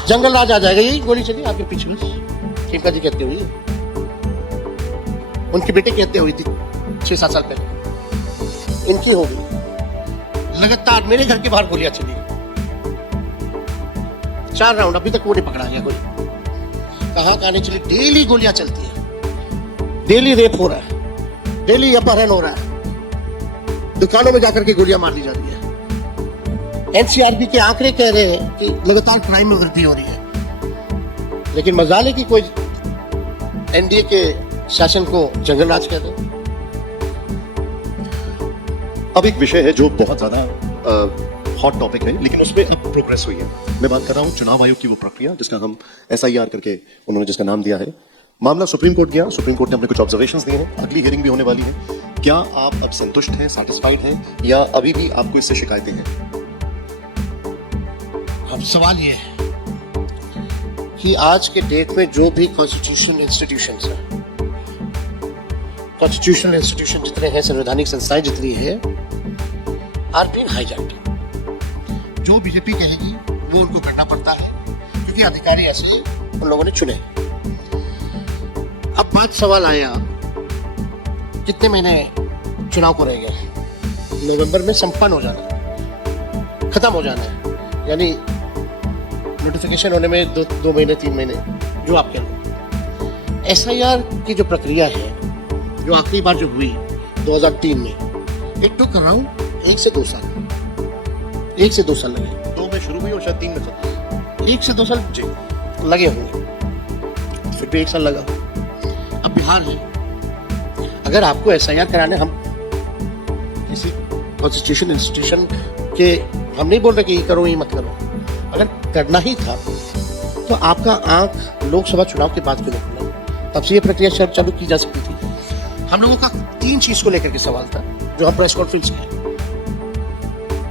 जंगल राज आ जाएगा, यही गोली चली आपके पीछे में। खिमका जी कहते हुए, उनके बेटे कहते हुई थी 6-7 साल पहले, इनकी हो गई। लगातार मेरे घर के बाहर गोलियां चली, 4 राउंड, अभी तक वो नहीं पकड़ा गया कोई। कहाँ कहानी चली, डेली गोलियां चलती है, डेली रेप हो रहा है, डेली अपहरण हो रहा है, दुकानों में जाकर के गोलियां मार दी जा रही है। एनसीआरबी के आंकड़े कह रहे हैं कि लगातार क्राइम में वृद्धि हो रही है, लेकिन मजाल है कि कोई एनडीए के शासन को जंगल राज कह रहे हैं। अब एक विषय है जो बहुत ज्यादा हॉट टॉपिक है, लेकिन उसमें अब प्रोग्रेस हुई है। मैं बात कर रहा हूं चुनाव आयोग की वो प्रक्रिया जिसका हम SIR करके उन्होंने जिसका नाम दिया है। मामला सुप्रीम कोर्ट गया, सुप्रीम कोर्ट ने अपने कुछ ऑब्जर्वेशंस दिए हैं, अगली हियरिंग भी होने वाली है। क्या आप अब संतुष्ट हैं, सैटिस्फाइड हैं, या अभी भी आपको इससे शिकायतें हैं? अब सवाल ये है कि आज के डेट में जो भी कॉन्स्टिट्यूशनल इंस्टीट्यूशंस हैं, कॉन्स्टिट्यूशनल इंस्टीट्यूशन जितने हैं, संवैधानिक संस्थाएं जितनी है, आर बीइंग हाईजैक्ड। जो बीजेपी कहेगी वो उनको करना पड़ता है, क्योंकि अधिकारी ऐसे उन लोगों ने चुने। अब बात सवाल आया, कितने महीने चुनाव को रह गए? नवंबर में संपन्न हो जाना है, खत्म हो जाना है, यानी नोटिफिकेशन होने में 2 महीने 3 महीने, जो आप कह लो। SIR की जो प्रक्रिया है, जो आखिरी बार जो हुई 2003 में, इट टुक अराउंड 1 से 2 साल, 1 से 2 साल लगे। 2 में शुरू हुई और शायद 3 में खत्म। 1 से 2 साल लगे होंगे, फिर भी 1 साल लगा। अब बिहार है, अगर आपको SIR कराने, हम किसी कॉन्स्टिट्यूशन इंस्टीट्यूशन के, हम नहीं बोल रहे कि ये करो ये मत करो, अगर करना ही था तो आपका आंख लोकसभा चुनाव के बाद क्यों नहीं खुला? तब से ये प्रक्रिया चालू की जा सकती थी। हम लोगों का 3 चीज को लेकर के सवाल था, जो हम प्रेस कॉन्फ्रेंस किए।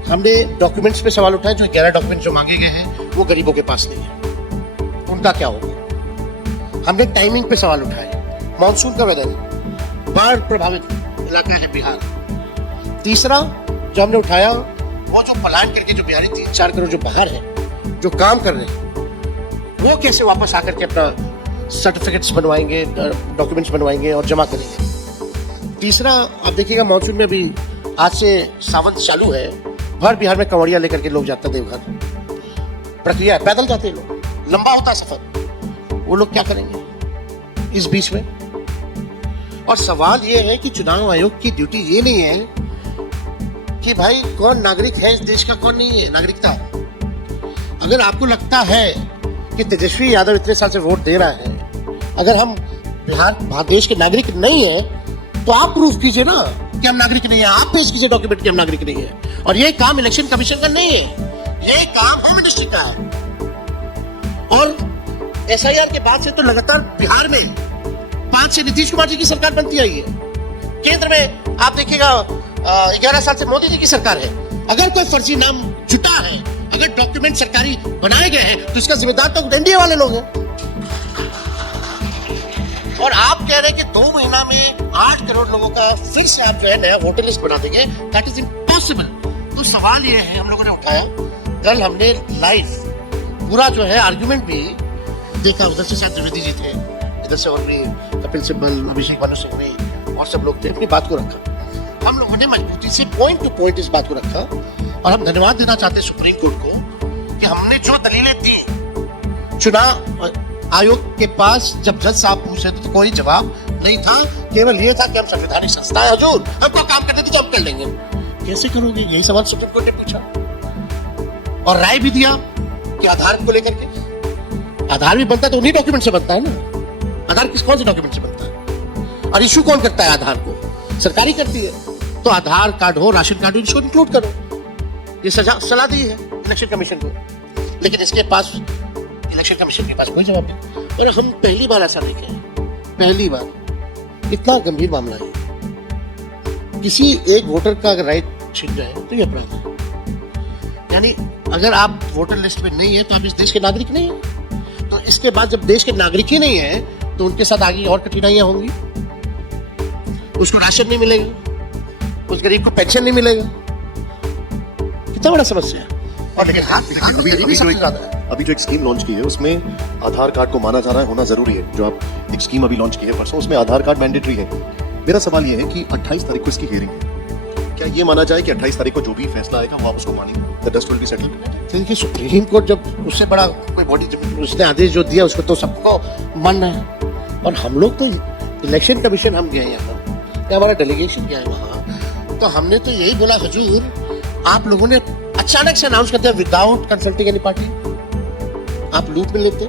हमने डॉक्यूमेंट्स पे सवाल उठाए, जो 11 डॉक्यूमेंट जो मांगे गए हैं वो गरीबों के पास नहीं है, उनका क्या होगा। हमने टाइमिंग पे सवाल उठाए, मानसून का वेदर, बाढ़ प्रभावित इलाका है बिहार। तीसरा जो हमने उठाया, वो जो पलायन करके जो बिहारी 3-4 करोड़ जो बाहर है, जो काम कर रहे हैं, वो कैसे वापस आकर के अपना सर्टिफिकेट्स बनवाएंगे, डॉक्यूमेंट्स बनवाएंगे और जमा करेंगे। तीसरा, आप देखिएगा मानसून में भी आज से सावन चालू है, भर बिहार में कंवड़िया लेकर के लोग जाते हैं देवघर। प्रक्रिया है, पैदल जाते हैं लोग, लंबा होता है सफर, वो लोग क्या करेंगे इस बीच में? और सवाल ये है कि चुनाव आयोग की ड्यूटी ये नहीं है कि भाई कौन नागरिक है इस देश का, कौन नहीं है, नागरिकता। अगर आपको लगता है कि तेजस्वी यादव इतने साल से वोट दे रहा है, अगर हम बिहार देश के नागरिक नहीं है, तो आप प्रूफ कीजिए ना कि हम नागरिक नहीं है, आप पेश कीजिए डॉक्यूमेंट कि हम नागरिक नहीं है। और ये काम इलेक्शन कमीशन का नहीं है, ये काम होम मिनिस्ट्री का है। और SIR के बाद से तो लगातार बिहार में 5 से नीतीश कुमार जी की सरकार बनती आई है। केंद्र में आप देखिएगा 11 साल से मोदी जी की सरकार है। अगर कोई फर्जी नाम जुटा है, अगर डॉक्यूमेंट सरकारी बनाए गए हैं, तो इसका जिम्मेदार तो एनडीए वाले लोग हैं। और आप कह रहे हैं कि 2 महीना में 8 करोड़ लोगों का फिर से आप जो है नया वोटर लिस्ट बना देंगे, दैट इज इम्पॉसिबल। तो सवाल ये है, हम लोगों ने उठाया, कल हमने लाइव पूरा जो है आर्ग्यूमेंट भी देखा, उधर से शायद द्विवेदी जी थे, इधर से और भी कपिल सिब्बल, अभिषेक मनु सिंघवी और सब लोग थे, अपनी बात को रखा। हम लोगों ने मजबूती से पॉइंट टू पॉइंट इस बात को रखा और हम धन्यवाद देना चाहते हैं सुप्रीम कोर्ट को कि हमने जो दलीलें दी, चुनाव आयोग के पास जब जज साहब पूछ रहे थे तो कोई जवाब नहीं था, केवल ये था कि हम संवैधानिक संस्था है हजूर, हमको काम करने दीजिए, हम कर लेंगे। कैसे करोगे, यही सवाल सुप्रीम कोर्ट ने पूछा और राय भी दिया कि आधार को लेकर के, आधार भी बनता है तो उन्हीं डॉक्यूमेंट से बनता है ना, आधार किस कौन से डॉक्यूमेंट से बनता है, और इशू कौन करता है आधार को, सरकारी करती है। तो आधार कार्ड हो, राशन कार्ड हो, इसको इंक्लूड करो, ये सलाह दी है इलेक्शन कमीशन को, लेकिन इसके पास इलेक्शन कमीशन के पास कोई जवाब नहीं। और हम पहली बार ऐसा देखे, पहली बार इतना गंभीर मामला है, किसी एक वोटर का अगर राइट छिन जाए तो ये अपराध है। यानी अगर आप वोटर लिस्ट में नहीं है तो आप इस देश के नागरिक नहीं है। तो इसके बाद जब देश के नागरिक ही नहीं है तो उनके साथ आगे और कठिनाइयां होंगी, उसको राशन नहीं मिलेगा, उस गरीब को पेंशन नहीं मिलेगा, कितना बड़ा समस्या है। और लेकिन अभी जो एक स्कीम लॉन्च की है उसमें आधार कार्ड को माना जा रहा है होना जरूरी है। जो आप एक स्कीम अभी लॉन्च की है परसों, उसमें आधार कार्ड मैंडेटरी है। मेरा सवाल ये है कि 28 तारीख को इसकी हियरिंग है, क्या ये माना जाए कि 28 तारीख को जो भी फैसला आएगा वो आप उसको मानेंगे, the dust will be settled? देखिए सुप्रीम कोर्ट जब उससे बड़ा कोई बॉडी, उसने आदेश जो दिया उसको तो सबको मानना है। और हम लोग तो इलेक्शन कमीशन हम गए यहाँ, हमारा डेलीगेशन गया है वहाँ, तो हमने तो यही बोला हजूर आप लोगों ने अचानक से अनाउंस कर दिया विदाउट कंसल्टिंग एनी पार्टी, आप लूट में लेते,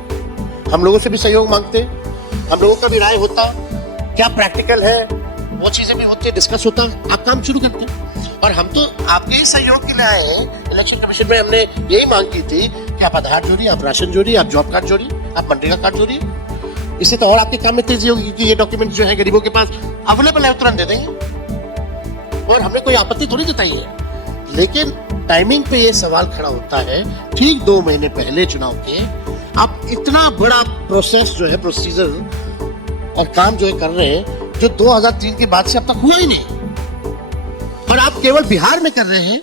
हम लोगों से भी सहयोग मांगते, हम लोगों का भी राय होता, क्या प्रैक्टिकल है वो चीजें भी होती, डिस्कस होता, आप काम शुरू करते। और हम तो आपके ही सहयोग के लिए आए हैं। इलेक्शन कमीशन में हमने यही मांग की थी कि आप आधार जोड़िए, आप राशन जोड़िए, आप जॉब कार्ड जोड़िए, आप मनरेगा कार्ड जोड़िए, इससे तो और आपके काम में तेजी होगी क्योंकि ये डॉक्यूमेंट जो है गरीबों के पास अवेलेबल है, तुरंत दे देंगे। और हमने कोई आपत्ति थोड़ी जताई है, लेकिन टाइमिंग पे ये सवाल खड़ा होता है ठीक 2 महीने पहले चुनाव के, आप इतना बड़ा प्रोसेस जो है, प्रोसीजर और काम जो है कर रहे हैं जो 2003 के बाद से अब तक हुआ ही नहीं, और आप केवल बिहार में कर रहे हैं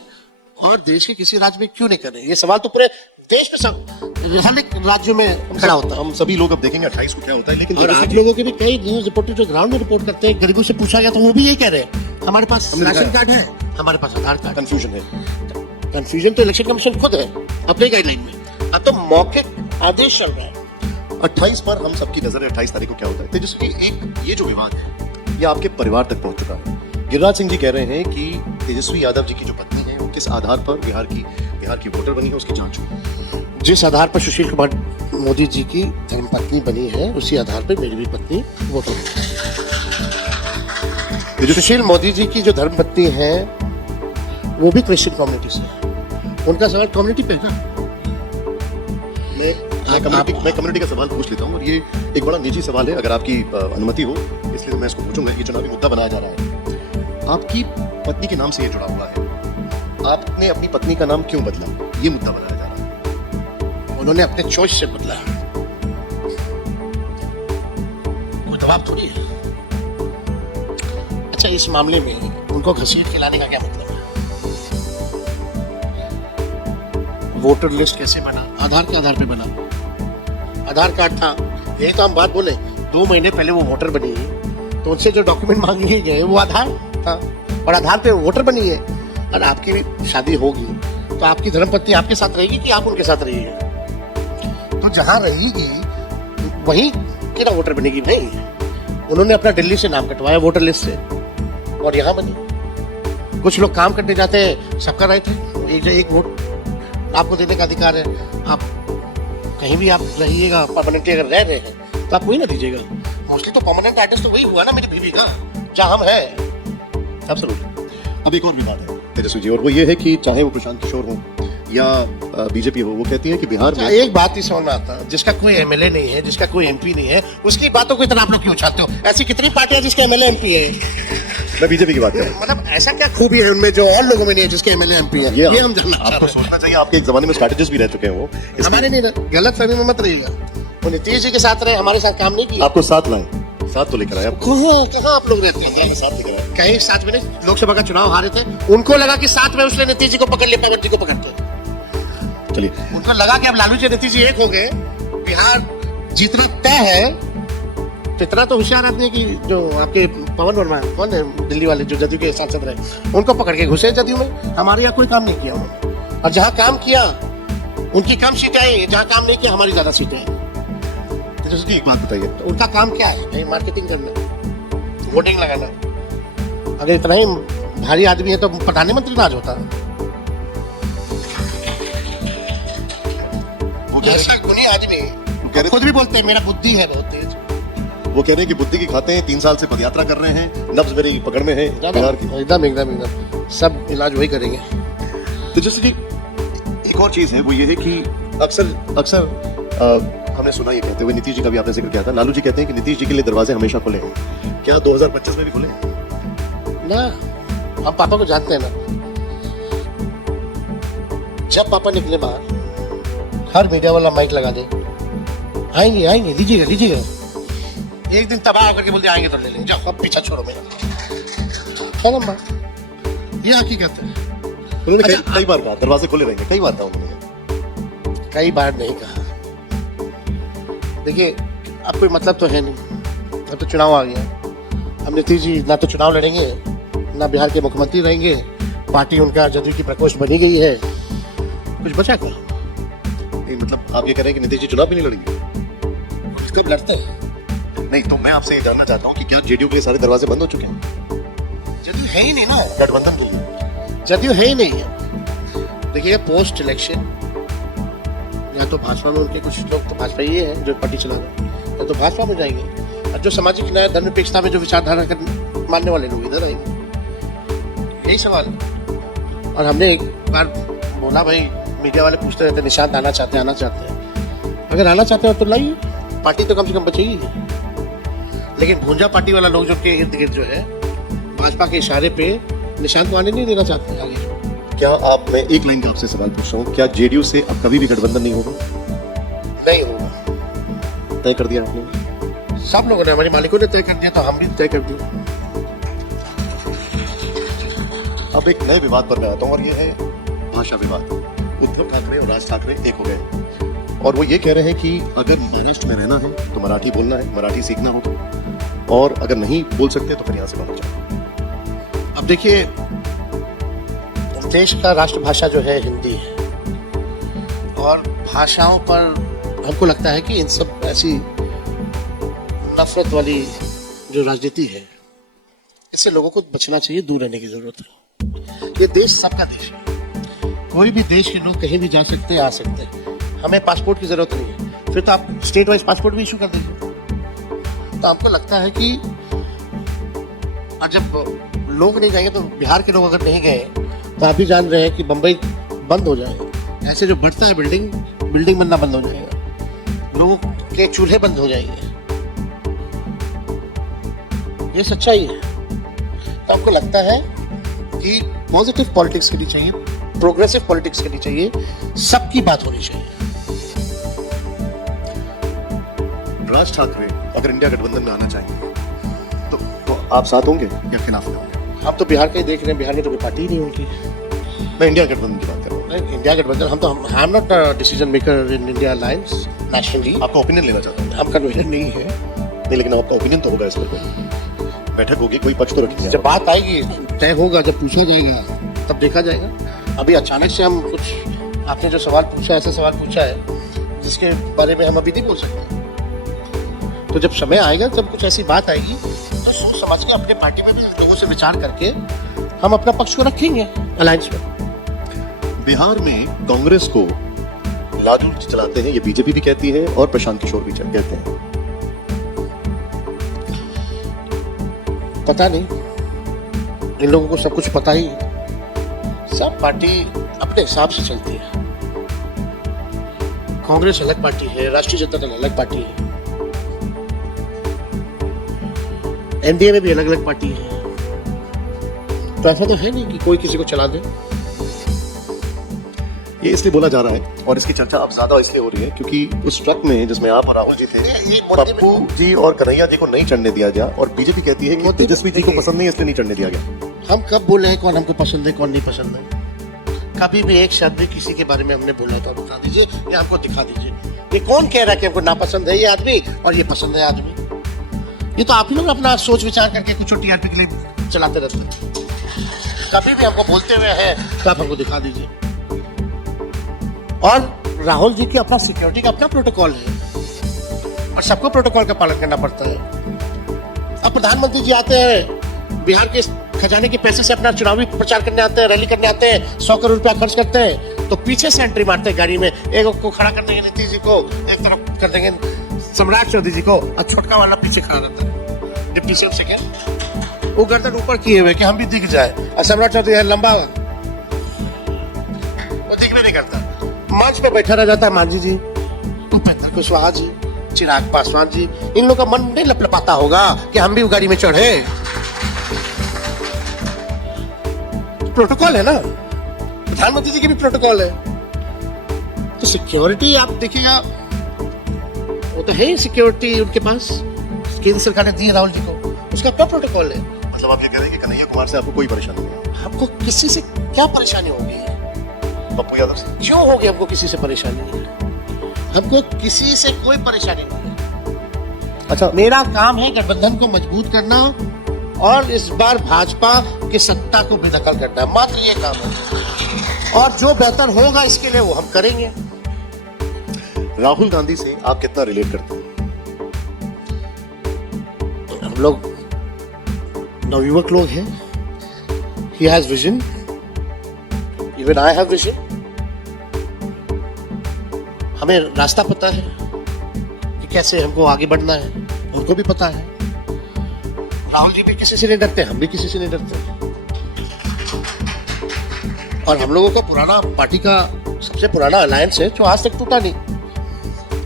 और देश के किसी राज्य में क्यों नहीं कर रहे हैं? ये सवाल तो पूरे देश में सब हर एक राज्यों में खड़ा होता है। हम सभी लोग अब देखेंगे 28 को क्या होता है, लेकिन और आप लोगों के भी कई न्यूज रिपोर्टर जो ग्राउंड में रिपोर्ट करते हैं, गरीबों से पूछा गया तो वो भी यही कह रहे हैं हमारे पास राशन कार्ड है, हमारे पास आधार कार्ड। कंफ्यूजन है, कंफ्यूजन तो इलेक्शन कमीशन खुद है अपने गाइडलाइन में, अब तो मौखिक आदेश चल रहा है। 28 पर हम सबकी नजर है 28 तारीख को क्या होता है। तेजस्वी, एक ये जो विवाद है ये आपके परिवार तक पहुंच चुका है। गिरिराज सिंह जी कह रहे हैं कि तेजस्वी यादव जी की जो पत्नी है वो किस आधार पर बिहार की वोटर बनी है, उसकी जांच हो। जिस आधार पर सुशील कुमार मोदी जी की धर्मपत्नी बनी है उसी आधार पर मेरी भी पत्नी वोटर बनी। सुशील मोदी जी की जो धर्मपत्नी है वो भी क्रिश्चियन कम्युनिटी से है, उनका सवाल कम्युनिटी पे है ना। मैं कम्युनिटी का सवाल पूछ लेता हूँ, और ये एक बड़ा निजी सवाल है, अगर आपकी अनुमति हो इसलिए मैं इसको पूछूंगा। ये चुनावी मुद्दा बनाया जा रहा है, आपकी पत्नी के नाम से ये जुड़ा हुआ है, आपने अपनी पत्नी का नाम क्यों बदला, ये मुद्दा बनाया जा रहा है। उन्होंने अपने चॉइस से बदला, कोई दबाव थोड़ी है। अच्छा, इस मामले में उनको घसीट के लाने का क्या मतलब है? वोटर लिस्ट कैसे बना? आधार के आधार पे बना, आधार कार्ड था, यही तो हम बात बोले। 2 महीने पहले वो वोटर बनी है तो उनसे जो डॉक्यूमेंट मांगे गए वो आधार था, और आधार पे वोटर बनी है। और आपकी भी शादी होगी तो आपकी धर्मपत्नी आपके साथ रहेगी कि आप उनके साथ रहिएगा? तो जहां रहेगी वहीं की ना वोटर बनेगी भाई। उन्होंने अपना दिल्ली से नाम कटवाया वोटर लिस्ट से और यहाँ बनी। कुछ लोग काम करने जाते हैं, सबका राइट है, एक वोट आपको देने का अधिकार है। आप कहीं भी आप रहिएगा, परमानेंटली अगर रह रहे हैं तो आप वही ना दीजिएगा। मोस्टली तो परमानेंट एड्रेस तो वही हुआ ना मेरी बीवी का, जहाँ हम हैं। एब्सोल्युटली। अब एक और विवाद है तेजस्वी जी, और वो ये है कि चाहे वो प्रशांत किशोर हो या बीजेपी हो, वो कहती है कि बिहार में एक बात ही समझ में आता, जिसका कोई एमएलए नहीं है, जिसका कोई एमपी नहीं है, उसकी बातों को इतना आप लोग क्यों उछालते हो? ऐसी कितनी पार्टियां जिसके एमएलए एमपी है? मैं बीजेपी की बात कर रहा हूं। मतलब ऐसा क्या खूबी है उनमें जो और लोगों में नहीं है जिसके एमएलए एमपी है? ये हम जानना चाहते हैं। आपको सोचना चाहिए, आपके एक जमाने में स्ट्रैटेजिस्ट भी रह चुके हैं वो, हमारे नहीं, गलत फहमी में मत रहिएगा। वो नीतीश जी के साथ रहे, हमारे साथ काम नहीं किया। आपको साथ लाए, साथ तो लेकर आए आपको। कहाँ आप लोग रहते हैं? साथ लेकर आए, कहीं साथ में नहीं। लोकसभा का चुनाव हारे थे, उनको लगा कि साथ में उसने नीतीश जी को पकड़ लिया, पवन जी को पकड़ते। चलिए, उनको लगा कि अब लालू जी नीतीश जी एक हो गए, बिहार जीतना तय है। तो इतना तो होशियार आदमी है कि जो आपके पवन वर्मा कौन है दिल्ली वाले जो जदयू के सांसद रहे, उनको पकड़ के घुसे जदयू में। हमारे यहाँ कोई काम नहीं किया उन्होंने, और जहाँ काम किया उनकी कम सीटें आई, जहाँ काम नहीं किया हमारी ज्यादा सीटें आई। तो जैसे कि एक बात बताइए, तो उनका काम क्या है भाई? मार्केटिंग करना, वोटिंग लगाना। अगर इतना ही भारी आदमी है तो प्रधानमंत्री राज होता है। वो कह ऐसा गुनी आदमी रहे- खुद भी बोलते हैं मेरा बुद्धि है बहुत तेज। वो कह रहे हैं कि बुद्धि की खाते हैं, 3 साल से पदयात्रा कर रहे हैं, नब्ज मेरी पकड़ में है बिहार की। एकदम एकदम एकदम सब इलाज वही करेंगे। तो जैसे कि एक और चीज है वो ये है कि अक्सर हमने सुना ये कहते हुए, नीतीश जी का भी आपने जिक्र किया था, लालू जी कहते हैं कि नीतीश जी के लिए दरवाजे हमेशा खुले हैं। क्या 2025 में भी खुले हैं? ना, हम पापा को जानते हैं ना। जब पापा निकले बाहर, हर मीडिया वाला माइक लगा दे, आएंगे आएंगे, लीजिएगा लीजिएगा। एक दिन तबाह करके बोलते आएंगे तो ले लेंगे, जाओ अब पीछा छोड़ो मेरा। खत्म बात, ये हकीकत है। उन्होंने कई बार कहा दरवाजे खुले रहेंगे, कई बार था उन्होंने। कई बार नहीं कहा। देखिए, अब कोई मतलब तो है नहीं, अब तो चुनाव आ गया। अब नीतीश जी ना तो चुनाव लड़ेंगे, ना बिहार के मुख्यमंत्री रहेंगे, पार्टी उनका जदयू की प्रकोष्ठ बनी गई है, कुछ बचा क्या? नहीं, मतलब आप ये कह रहे हैं कि नीतीश जी चुनाव भी नहीं लड़ेंगे? कब लड़ते हैं? नहीं, तो मैं आपसे ये जानना चाहता हूँ कि क्या जेडीयू के सारे दरवाजे बंद हो चुके हैं? जदयू है ही नहीं ना, गठबंधन के लिए जदयू है ही नहीं है। देखिए, पोस्ट इलेक्शन या तो भाजपा में उनके कुछ लोग तो भाजपा ही है जो पार्टी चला रहे हैं, या तो भाजपा में जाएंगे, और जो सामाजिक न्याय धर्मनिरपेक्षता में जो विचारधारा कर मानने वाले लोग इधर आएंगे। यही सवाल है। और हमने एक बार बोला, भाई मीडिया वाले पूछते रहते निशांत आना चाहते हैं, आना चाहते हैं। अगर आना चाहते हो तो लाइए, पार्टी तो कम से कम बचेगी। लेकिन भूंजा पार्टी वाला लोग जो के इर्द गिर्द जो है, भाजपा के इशारे पे निशांत को आने नहीं देना चाहते आगे। क्या आप, मैं एक लाइन का आपसे सवाल पूछ रहा हूँ, क्या जेडीयू से अब कभी भी गठबंधन नहीं होगा? नहीं होगा, तय कर दिया आपने? सब लोगों ने, हमारे मालिकों ने तय कर दिया, तो हम भी तय कर दिए। अब एक नए विवाद पर मैं आता हूँ, और ये है भाषा विवाद। उद्धव ठाकरे और राज ठाकरे एक हो गए, और वो ये कह रहे हैं कि अगर महाराष्ट्र में रहना है तो मराठी बोलना है, मराठी सीखना होगा, और अगर नहीं बोल सकते तो फिर यहाँ से बाहर जाओ। अब देखिए, देश का राष्ट्रभाषा जो है हिंदी है, और भाषाओं पर हमको लगता है कि इन सब ऐसी नफरत वाली जो राजनीति है, इससे लोगों को बचना चाहिए, दूर रहने की जरूरत है। ये देश सबका देश है, कोई भी देश के लोग कहीं भी जा सकते हैं, आ सकते हैं। हमें पासपोर्ट की जरूरत नहीं है, फिर तो आप स्टेट वाइज पासपोर्ट भी इशू कर दीजिए। तो हमको लगता है कि और जब लोग नहीं जाएंगे, तो बिहार के लोग अगर नहीं गए, तो आप भी जान रहे हैं कि बंबई बंद हो जाएगा। ऐसे जो बढ़ता है बिल्डिंग बनना बंद हो जाएगा, लोगों के चूल्हे बंद हो जाएंगे। ये सच्चाई है। तो आपको लगता है कि पॉजिटिव पॉलिटिक्स करनी चाहिए, प्रोग्रेसिव पॉलिटिक्स करनी चाहिए, सबकी बात होनी चाहिए। राज ठाकरे अगर इंडिया गठबंधन में आना चाहेंगे तो आप साथ होंगे या खिलाफ होंगे? आप तो बिहार का ही देख रहे हैं, बिहार में तो कोई पार्टी ही नहीं उनकी। मैं इंडिया गठबंधन की बात कर रहा हूँ। इंडिया गठबंधन, हम तो I am not decision maker in India alliance nationally. आपका ओपिनियन लेना चाहता हूँ। हम कन्वीनर नहीं है। नहीं, लेकिन आपका ओपिनियन तो होगा इस पर, कोई बैठक होगी, कोई पक्ष तो रखिए। जब बात आएगी तय होगा, जब पूछा जाएगा तब देखा जाएगा। अभी अचानक से हम कुछ, आपने जो सवाल पूछा, ऐसा सवाल पूछा है जिसके बारे में हम अभी नहीं बोल सकते। तो जब समय आएगा, जब कुछ ऐसी बात आएगी, तो सोच समझ के अपने पार्टी में भी लोगों से विचार करके हम अपना पक्ष को रखेंगे अलायंस में। बिहार में कांग्रेस को लालू जी चलाते हैं, ये बीजेपी भी कहती है और प्रशांत किशोर भी कहते हैं। पता नहीं, इन लोगों को सब कुछ पता ही। सब पार्टी अपने हिसाब से चलती है। कांग्रेस अलग पार्टी है, राष्ट्रीय जनता दल अलग पार्टी है, एनडीए में भी अलग अलग पार्टी है। तो ऐसा तो है नहीं कि कोई किसी को चला दे। ये इसलिए बोला जा रहा है, और इसकी चर्चा अब ज्यादा इसलिए हो रही है क्योंकि उस ट्रक में जिसमें आप और राहुल जी थे, पप्पू जी और कन्हैया जी को नहीं चढ़ने दिया गया, और बीजेपी कहती है कि तेजस्वी जी को पसंद नहीं, इसलिए नहीं चढ़ने दिया गया। हम कब बोले हैं कौन हमको पसंद है कौन नहीं पसंद है? कभी भी एक शब्द भी किसी के बारे में हमने बोला तो बता दीजिए या हमको दिखा दीजिए। ये कौन कह रहा है कि हमको नापसंद है ये आदमी और ये पसंद है आदमी? ये तो आप ही लोग अपना सोच विचार करके कुछ टीआरपी के लिए चलाते रहते हैं। कभी भी हमको बोलते हुए है तो आप हमको दिखा दीजिए। और राहुल जी की अपना सिक्योरिटी का अपना प्रोटोकॉल है और सबको प्रोटोकॉल का पालन करना पड़ता है। अब प्रधानमंत्री जी आते हैं, बिहार के खजाने के पैसे से अपना चुनावी प्रचार करने आते हैं, रैली करने आते हैं, 100 करोड़ रुपया खर्च करते हैं, तो पीछे से एंट्री मारते हैं गाड़ी में। एक को खड़ा कर देंगे नीतीश जी को, एक तरफ कर देंगे सम्राट चौधरी जी को, और छोटका वाला पीछे खड़ा रहता है डिप्टी सीएम से। क्या वो गर्दन ऊपर किए हुए कि हम भी दिख जाए, और सम्राट चौधरी है लंबा, वो दिख भी नहीं करता। मंच पे बैठा रह जाता है मांझी जी, उपेंद्र कुशवाहा जी, चिराग पासवान जी। इन लोगों का मन नहीं लपलपाता होगा कि हम भी गाड़ी में चढ़े। प्रोटोकॉल है ना, प्रधानमंत्री जी की भी प्रोटोकॉल है। तो सिक्योरिटी आप देखिएगा, वो तो है सिक्योरिटी उनके पास, केंद्र सरकार ने दी है राहुल जी को, उसका क्या प्रोटोकॉल है। मतलब आप ये कह रहे हैं कि कन्हैया कुमार से आपको कोई परेशानी नहीं? हमको किसी से क्या परेशानी होगी? पप्पू यादव से क्यों होगी हमको किसी से परेशानी? हमको किसी से कोई परेशानी नहीं है। अच्छा, मेरा काम है गठबंधन को मजबूत करना और इस बार भाजपा की सत्ता को बेदखल करना, मात्र ये काम है। और जो बेहतर होगा इसके लिए वो हम करेंगे। राहुल गांधी से आप कितना रिलेट करते हैं? हम लोग नवयुवक लोग हैं। He has vision. Even I have vision. हमें रास्ता पता है कि कैसे हमको आगे बढ़ना है, उनको भी पता है। राहुल जी भी किसी से नहीं डरते, हम भी किसी से नहीं डरते। और हम लोगों का पुराना पार्टी का सबसे पुराना अलायंस है जो आज तक टूटा नहीं।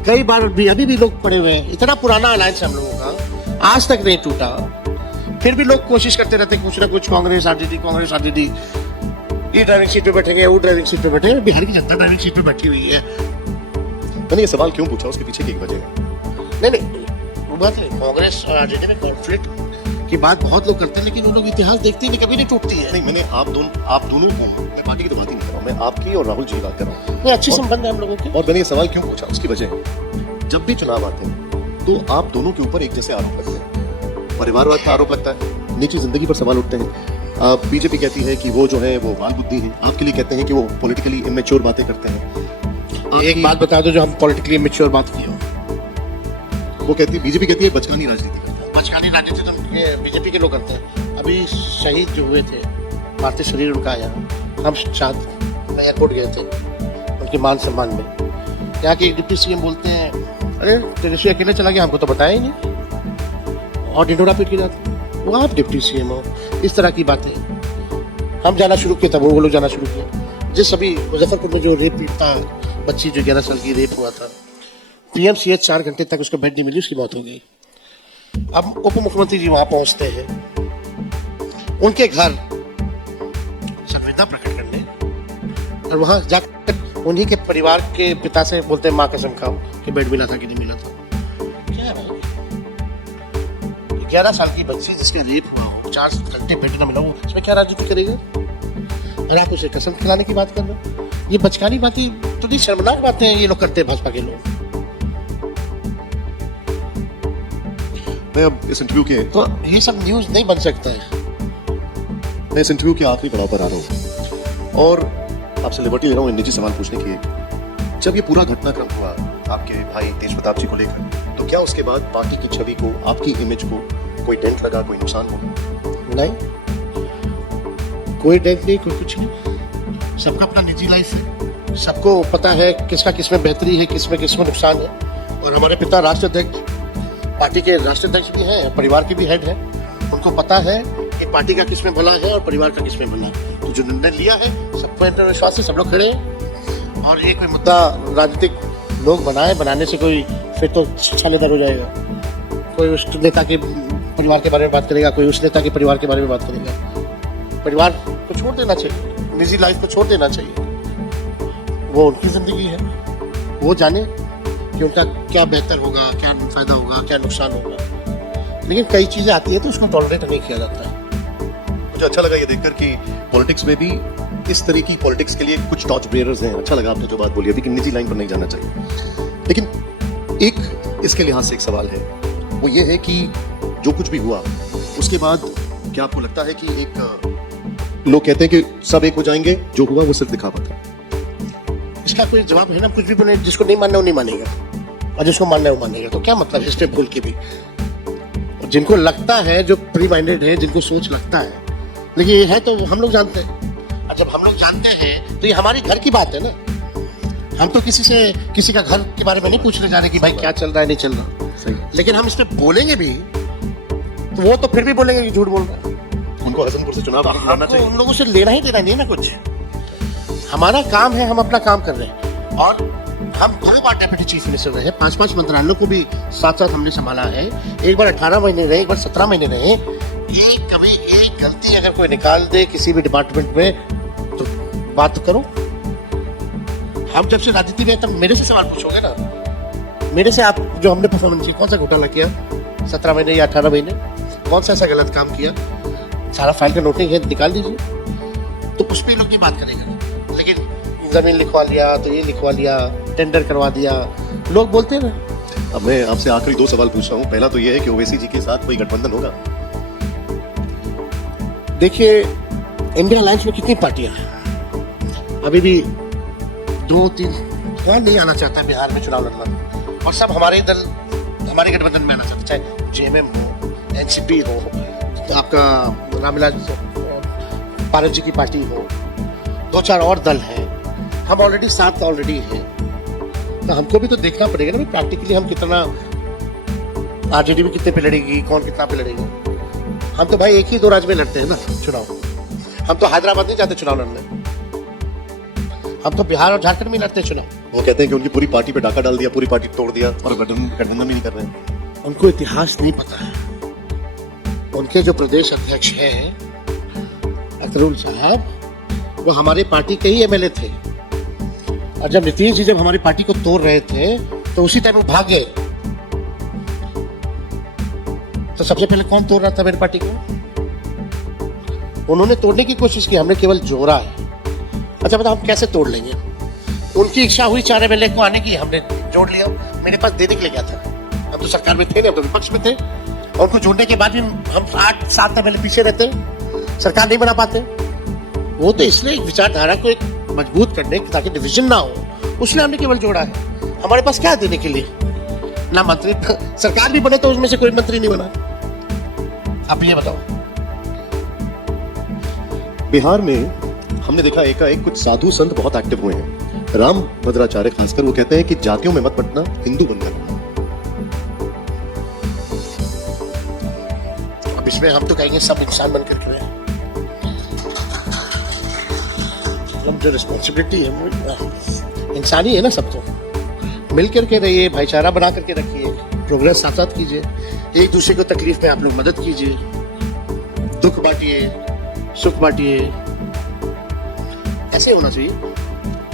कई बार भी अभी भी लोग पड़े हुए हैं, इतना पुराना अलायंस है हम लोगों का, आज तक नहीं टूटा। फिर भी लोग कोशिश करते रहते कुछ ना कुछ, कांग्रेस आरजेडी, ये ड्राइविंग सीट पे बैठेंगे, वो ड्राइविंग सीट पे बैठेंगे। बिहार की जनता ड्राइविंग सीट पे बैठी हुई है। मैंने ये सवाल क्यों पूछा, उसके पीछे की एक वजह है। नहीं, वो बात नहीं। कांग्रेस और आरजेडी में कॉन्फ्लिक्ट की बात बहुत लोग करते हैं, लेकिन वो लोग इतिहास देखते ही नहीं, कभी नहीं टूटती है। नहीं, मैंने आप दोनों को, मैं पार्टी की तो बात ही नहीं कर रहा हूँ, मैं आपकी और राहुल जी की बात कर रहा हूँ। ये अच्छी संबंध है हम लोगों के। और मैंने ये सवाल क्यों पूछा, उसकी वजह है, जब भी चुनाव आते हैं तो आप दोनों के ऊपर एक जैसे आरोप लगते हैं। परिवारवाद का आरोप लगता है, निजी जिंदगी पर सवाल उठते हैं। बीजेपी कहती है कि वो जो है वो बाल बुद्धि है, आपके लिए कहते हैं कि वो पॉलिटिकली इमेच्योर बातें करते हैं। एक बात बता दो जो हम पॉलिटिकली इमेच्योर बात की हो। वो कहती, बीजेपी कहती है बचकानी राजनीति करते हैं। बचकानी राजनीति तो बीजेपी के लोग करते हैं। अभी शहीद जो हुए थे, पार्थिव शरीर उनका आया, हम साथ एयरपोर्ट गए थे उनके मान सम्मान में। यहाँ के डिप्टी सीएम बोलते हैं, अरे तेजस्वी अकेले चला गया, हमको तो बताया ही नहीं, और ढिंढोरा पीट के जाते। वो आप डिप्टी सीएम हो, इस तरह की बातें। हम जाना शुरू किए तब वो लोग जाना शुरू किए। जिस अभी मुजफ्फरपुर में जो रेप पीड़िता बच्ची जो 11 साल की रेप हुआ था, पीएमसीएच 4 घंटे तक उसको बेड नहीं मिली, उसकी मौत हो गई। अब उप मुख्यमंत्री जी वहां पहुंचते हैं, उनके घर संवेदना प्रकट करने, और वहां जाकर उन्हीं के परिवार के पिता से बोलते हैं माँ कसम खाओ कि बेड मिला था कि नहीं मिला था। क्या है 11 साल की बच्ची जिसका रेप हुआ हो, 4 घंटे बेड न मिला हो, इसमें क्या राजनीति करेगा? और आप उसे कसम खिलाने की बात कर रहे हो। ये बचकानी बातें तो नहीं, शर्मनाक बातें हैं ये लोग करते हैं, भाजपा के लोग। मैं अब इस इंटरव्यू के, तो ये सब न्यूज नहीं बन सकता है। मैं इस इंटरव्यू के आखिरी पड़ाव पर आ रहा हूँ और आपसे लिबर्टी ले रहा हूँ निजी सवाल पूछने की। जब ये पूरा घटनाक्रम हुआ आपके भाई तेज प्रताप जी को लेकर, तो क्या उसके बाद पार्टी की छवि को, आपकी इमेज को कोई डेंट लगा, कोई नुकसान हुआ? नहीं, कोई डेंट नहीं, कोई कुछ नहीं। सबका अपना निजी लाइफ है, सबको पता है किसका किसमें बेहतरी है, किसमें नुकसान है। और हमारे पिता राष्ट्रीय अध्यक्ष, पार्टी के राष्ट्रीय अध्यक्ष भी हैं, परिवार के भी हेड है, उनको पता है कि पार्टी का किसमें भला है और परिवार का किसमें भला है। तो जो निर्णय लिया है, सबको विश्वास से सब लोग खड़े हैं। और ये कोई मुद्दा राजनीतिक लोग बनाने से कोई फिर तो छालेदार हो जाएगा। कोई उस नेता के परिवार के बारे में बात करेगा, कोई उस नेता के परिवार के बारे में बात करेगा। परिवार को छोड़ देना चाहिए, निजी लाइफ को छोड़ देना चाहिए। वो उनकी जिंदगी है, वो जाने कि उनका क्या बेहतर होगा, क्या फायदा होगा, क्या नुकसान होगा। लेकिन कई चीजें आती है तो उसको टॉलरेट नहीं किया जाता है। मुझे अच्छा लगा ये देखकर कि पॉलिटिक्स में भी इस तरह की पॉलिटिक्स के लिए कुछ टॉर्च बेयरर्स हैं। अच्छा लगा आपने जो बात बोली अभी कि निजी लाइन पर नहीं जाना चाहिए, लेकिन एक इसके लिहाज से एक सवाल है, वो ये है कि जो कुछ भी हुआ उसके बाद क्या आपको लगता है कि एक लोग कहते हैं कि सब एक हो जाएंगे, जो हुआ वो सिर्फ दिखावा था? इसका कोई जवाब है ना, कुछ भी बोले, जिसको नहीं मानना वो नहीं मानेगा और जिसको मानना है वो मानेगा, तो क्या मतलब है स्टेप बोल के भी। जिनको लगता है, जो प्री माइंडेड है, जिनको सोच लगता है, लेकिन ये है तो हम लोग जानते हैं। और जब हम लोग जानते हैं तो ये हमारी घर की बात है ना, हम तो किसी का घर के बारे में नहीं पूछने जा रहे कि भाई क्या चल रहा है नहीं चल रहा। सही। लेकिन हम इस पे बोलेंगे भी तो वो तो फिर भी बोलेंगे कि झूठ बोल रहा है। उनको हसनपुर से चुनाव लड़ना हमको चाहिए। उन लोगों से लेना ही देना नहीं है ना कुछ। हमारा काम है, हम अपना काम कर रहे हैं और हम 2 बार डेप्यूटी चीफ मिनिस्टर रहे, 5-5 मंत्रालयों को भी साथ साथ हमने संभाला है। एक बार 18 महीने रहे, एक बार 17 महीने रहे। कभी एक गलती अगर कोई निकाल दे किसी भी डिपार्टमेंट में तो बात तो करो। हम जब से राजनीति में, तब मेरे से सवाल पूछोगे ना, मेरे से आप जो हमने परफॉर्मेंस की, कौन सा घोटाला किया 17 महीने या 18 महीने, कौन सा ऐसा गलत काम किया, सारा फाइल का नोटिंग है, निकाल दीजिए। तो उस पर लोग नहीं बात करेंगे, लेकिन जमीन लिखवा लिया तो ये लिखवा लिया, टेंडर करवा दिया, लोग बोलते हैं ना। अब मैं आपसे आखिरी 2 सवाल पूछ रहा हूँ। पहला तो ये है कि ओवैसी जी के साथ कोई गठबंधन होगा? देखिए, इंडिया अलायंस में कितनी पार्टियां हैं, अभी भी 2-3 कौन नहीं आना चाहता बिहार में चुनाव लड़ना, और सब हमारे दल, हमारे गठबंधन में आना चाहते, चाहे जेएमएम हो, एनसीपी हो, तो आपका रामविलास पारस जी की पार्टी हो, 2-4 और दल हैं, हम ऑलरेडी 7 ऑलरेडी हैं। तो हमको भी तो देखना पड़ेगा ना प्रैक्टिकली हम कितना, आरजेडी भी कितने पे लड़ेगी, कौन कितना पे लड़ेगा। हम तो भाई एक ही 2 राज्य में लड़ते हैं ना चुनाव, हम तो हैदराबाद नहीं जाते चुनाव लड़ने, हम तो बिहार और झारखंड में लड़ते हैं चुनाव। वो कहते हैं कि उनकी पूरी पार्टी पे डाका डाल दिया, पूरी पार्टी तोड़ दिया और गठबंधन भी नहीं कर रहे हैं। उनको इतिहास नहीं पता है। उनके जो प्रदेश अध्यक्ष हैं अतरुल साहब, वो हमारे पार्टी के ही एमएलए थे, और जब नीतीश जी जब हमारी पार्टी को तोड़ रहे थे तो उसी टाइम वो भाग गए। तो सबसे पहले कौन तोड़ रहा था मेरी पार्टी को? उन्होंने तोड़ने की कोशिश की, हमने केवल जोड़ा है। अच्छा बताओ हम कैसे तोड़ लेंगे? उनकी इच्छा हुई 4 एमएलए को आने की, हमने जोड़ लिया। मेरे पास देने के लिए क्या था, हम तो सरकार में थे, हम तो विपक्ष में थे, और उनको जोड़ने के बाद भी हम 8-7 एमएलए पीछे रहते, सरकार नहीं बना पाते। वो तो इसलिए एक विचारधारा को एक मजबूत करने ताकि डिवीजन ना हो, उसने हमने केवल जोड़ा है। हमारे पास क्या देने के लिए, ना मंत्री, सरकार भी बने तो उसमें से कोई मंत्री नहीं बना। आप ये बताओ। बिहार में हमने देखा एकाएक कुछ साधु संत बहुत एक्टिव हुए हैं। राम भद्राचार्य खासकर, वो कहते हैं कि जातियों में मत बंटना, हिंदू बनना। अब इसमें हम तो कहेंगे सब इंसान बनकर के रहे। हम जो रिस्पॉन्सिबिलिटी है, इंसानी है ना, सब तो मिल करके रहिए, भाईचारा बना करके रखिए, प्रोग्रेस साथ साथ कीजिए, एक दूसरे को तकलीफ में आप लोग मदद कीजिए, दुख बांटिए, सुख बांटिए, ऐसे होना चाहिए।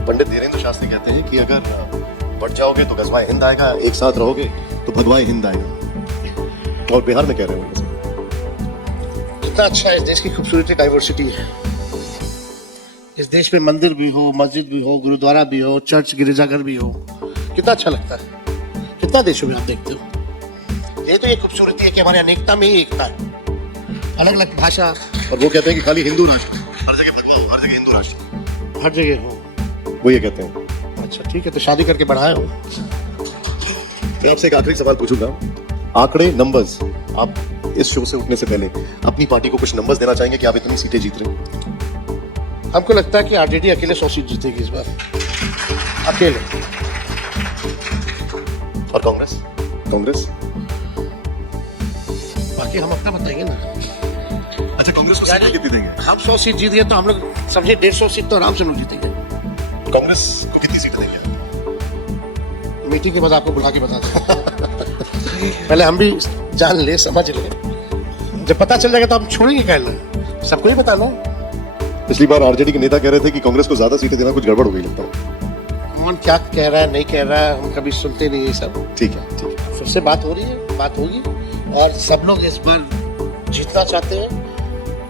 पंडित धीरेन्द्र शास्त्री कहते हैं कि अगर बढ़ जाओगे तो गजवाए हिंद आएगा, एक साथ रहोगे तो भगवाए हिंद आएगा। और बिहार में कह रहे हो कितना अच्छा है इस देश की खूबसूरती, डाइवर्सिटी है। इस देश में मंदिर भी हो, मस्जिद भी हो, गुरुद्वारा भी हो, चर्च गिरजाघर भी हो, कितना अच्छा लगता है। कितना देशों में आप देखते हो, ये तो ये खूबसूरती है कि हमारे अनेकता में ही एकता है, अलग अलग भाषा। और वो कहते हैं कि खाली हिंदू राष्ट्र, हर जगह भगवान, हर जगह हिंदू राष्ट्र, हर जगह हो, वो ये कहते हैं। अच्छा ठीक है, तो शादी करके बढ़ाए हो। मैं आपसे एक आखिरी सवाल पूछूंगा, आंकड़े, नंबर्स, आप इस शो से उठने से पहले अपनी पार्टी को कुछ नंबर्स देना चाहेंगे कि आप इतनी सीटें जीत रहे हैं? हमको लगता है कि आरजेडी अकेले 100 सीट जीतेगी इस बार, अकेले। और कांग्रेस? कांग्रेस बाकी हम अपना बताएंगे ना। अच्छा, कांग्रेस को सीटें कितनी देंगे? हम 100 सीट जीत गए तो हम लोग समझे 150 सीट तो आराम से लोग जीतेंगे। कांग्रेस को कितनी सीटें देंगे? मीटिंग के बाद आपको बुला के बता दें। पहले हम भी जान ले, समझ ले, जब पता चल जाएगा तो हम छोड़ेंगे कहना, सबको ही बता लो। पिछली बार आरजेडी के नेता कह रहे थे कि कांग्रेस को ज्यादा सीटें देना कुछ गड़बड़ हो गई लगता है। कौन क्या कह रहा है नहीं कह रहा है, हम कभी सुनते नहीं ये सब। ठीक है, ठीक है। सबसे बात हो रही है, बात होगी, और सब लोग इस बार जीतना चाहते हैं।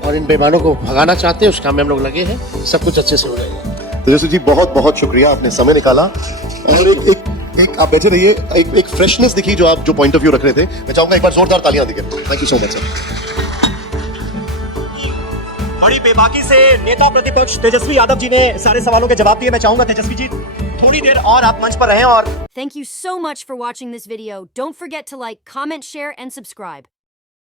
और इन बेईमानों को भगाना चाहते हैं, उस काम में हम लोग लगे हैं, सब कुछ अच्छे से हो जाएगा। तेजस्वी जी बहुत बहुत शुक्रिया, आपने समय निकाला और एक आप बैठे रहिए, एक फ्रेशनेस दिखी जो आप जो पॉइंट ऑफ व्यू रख रहे थे। मैं चाहूंगा एक बार जोरदार तालियां दिखे। Thank you so much sir. बड़ी बेबाकी से नेता प्रतिपक्ष तेजस्वी यादव जी ने सारे सवालों के जवाब दिए। मैं चाहूंगा तेजस्वी जी थोड़ी देर और आप मंच पर रहें। और Thank you so much for watching this video. Don't forget to like, comment, share, and subscribe.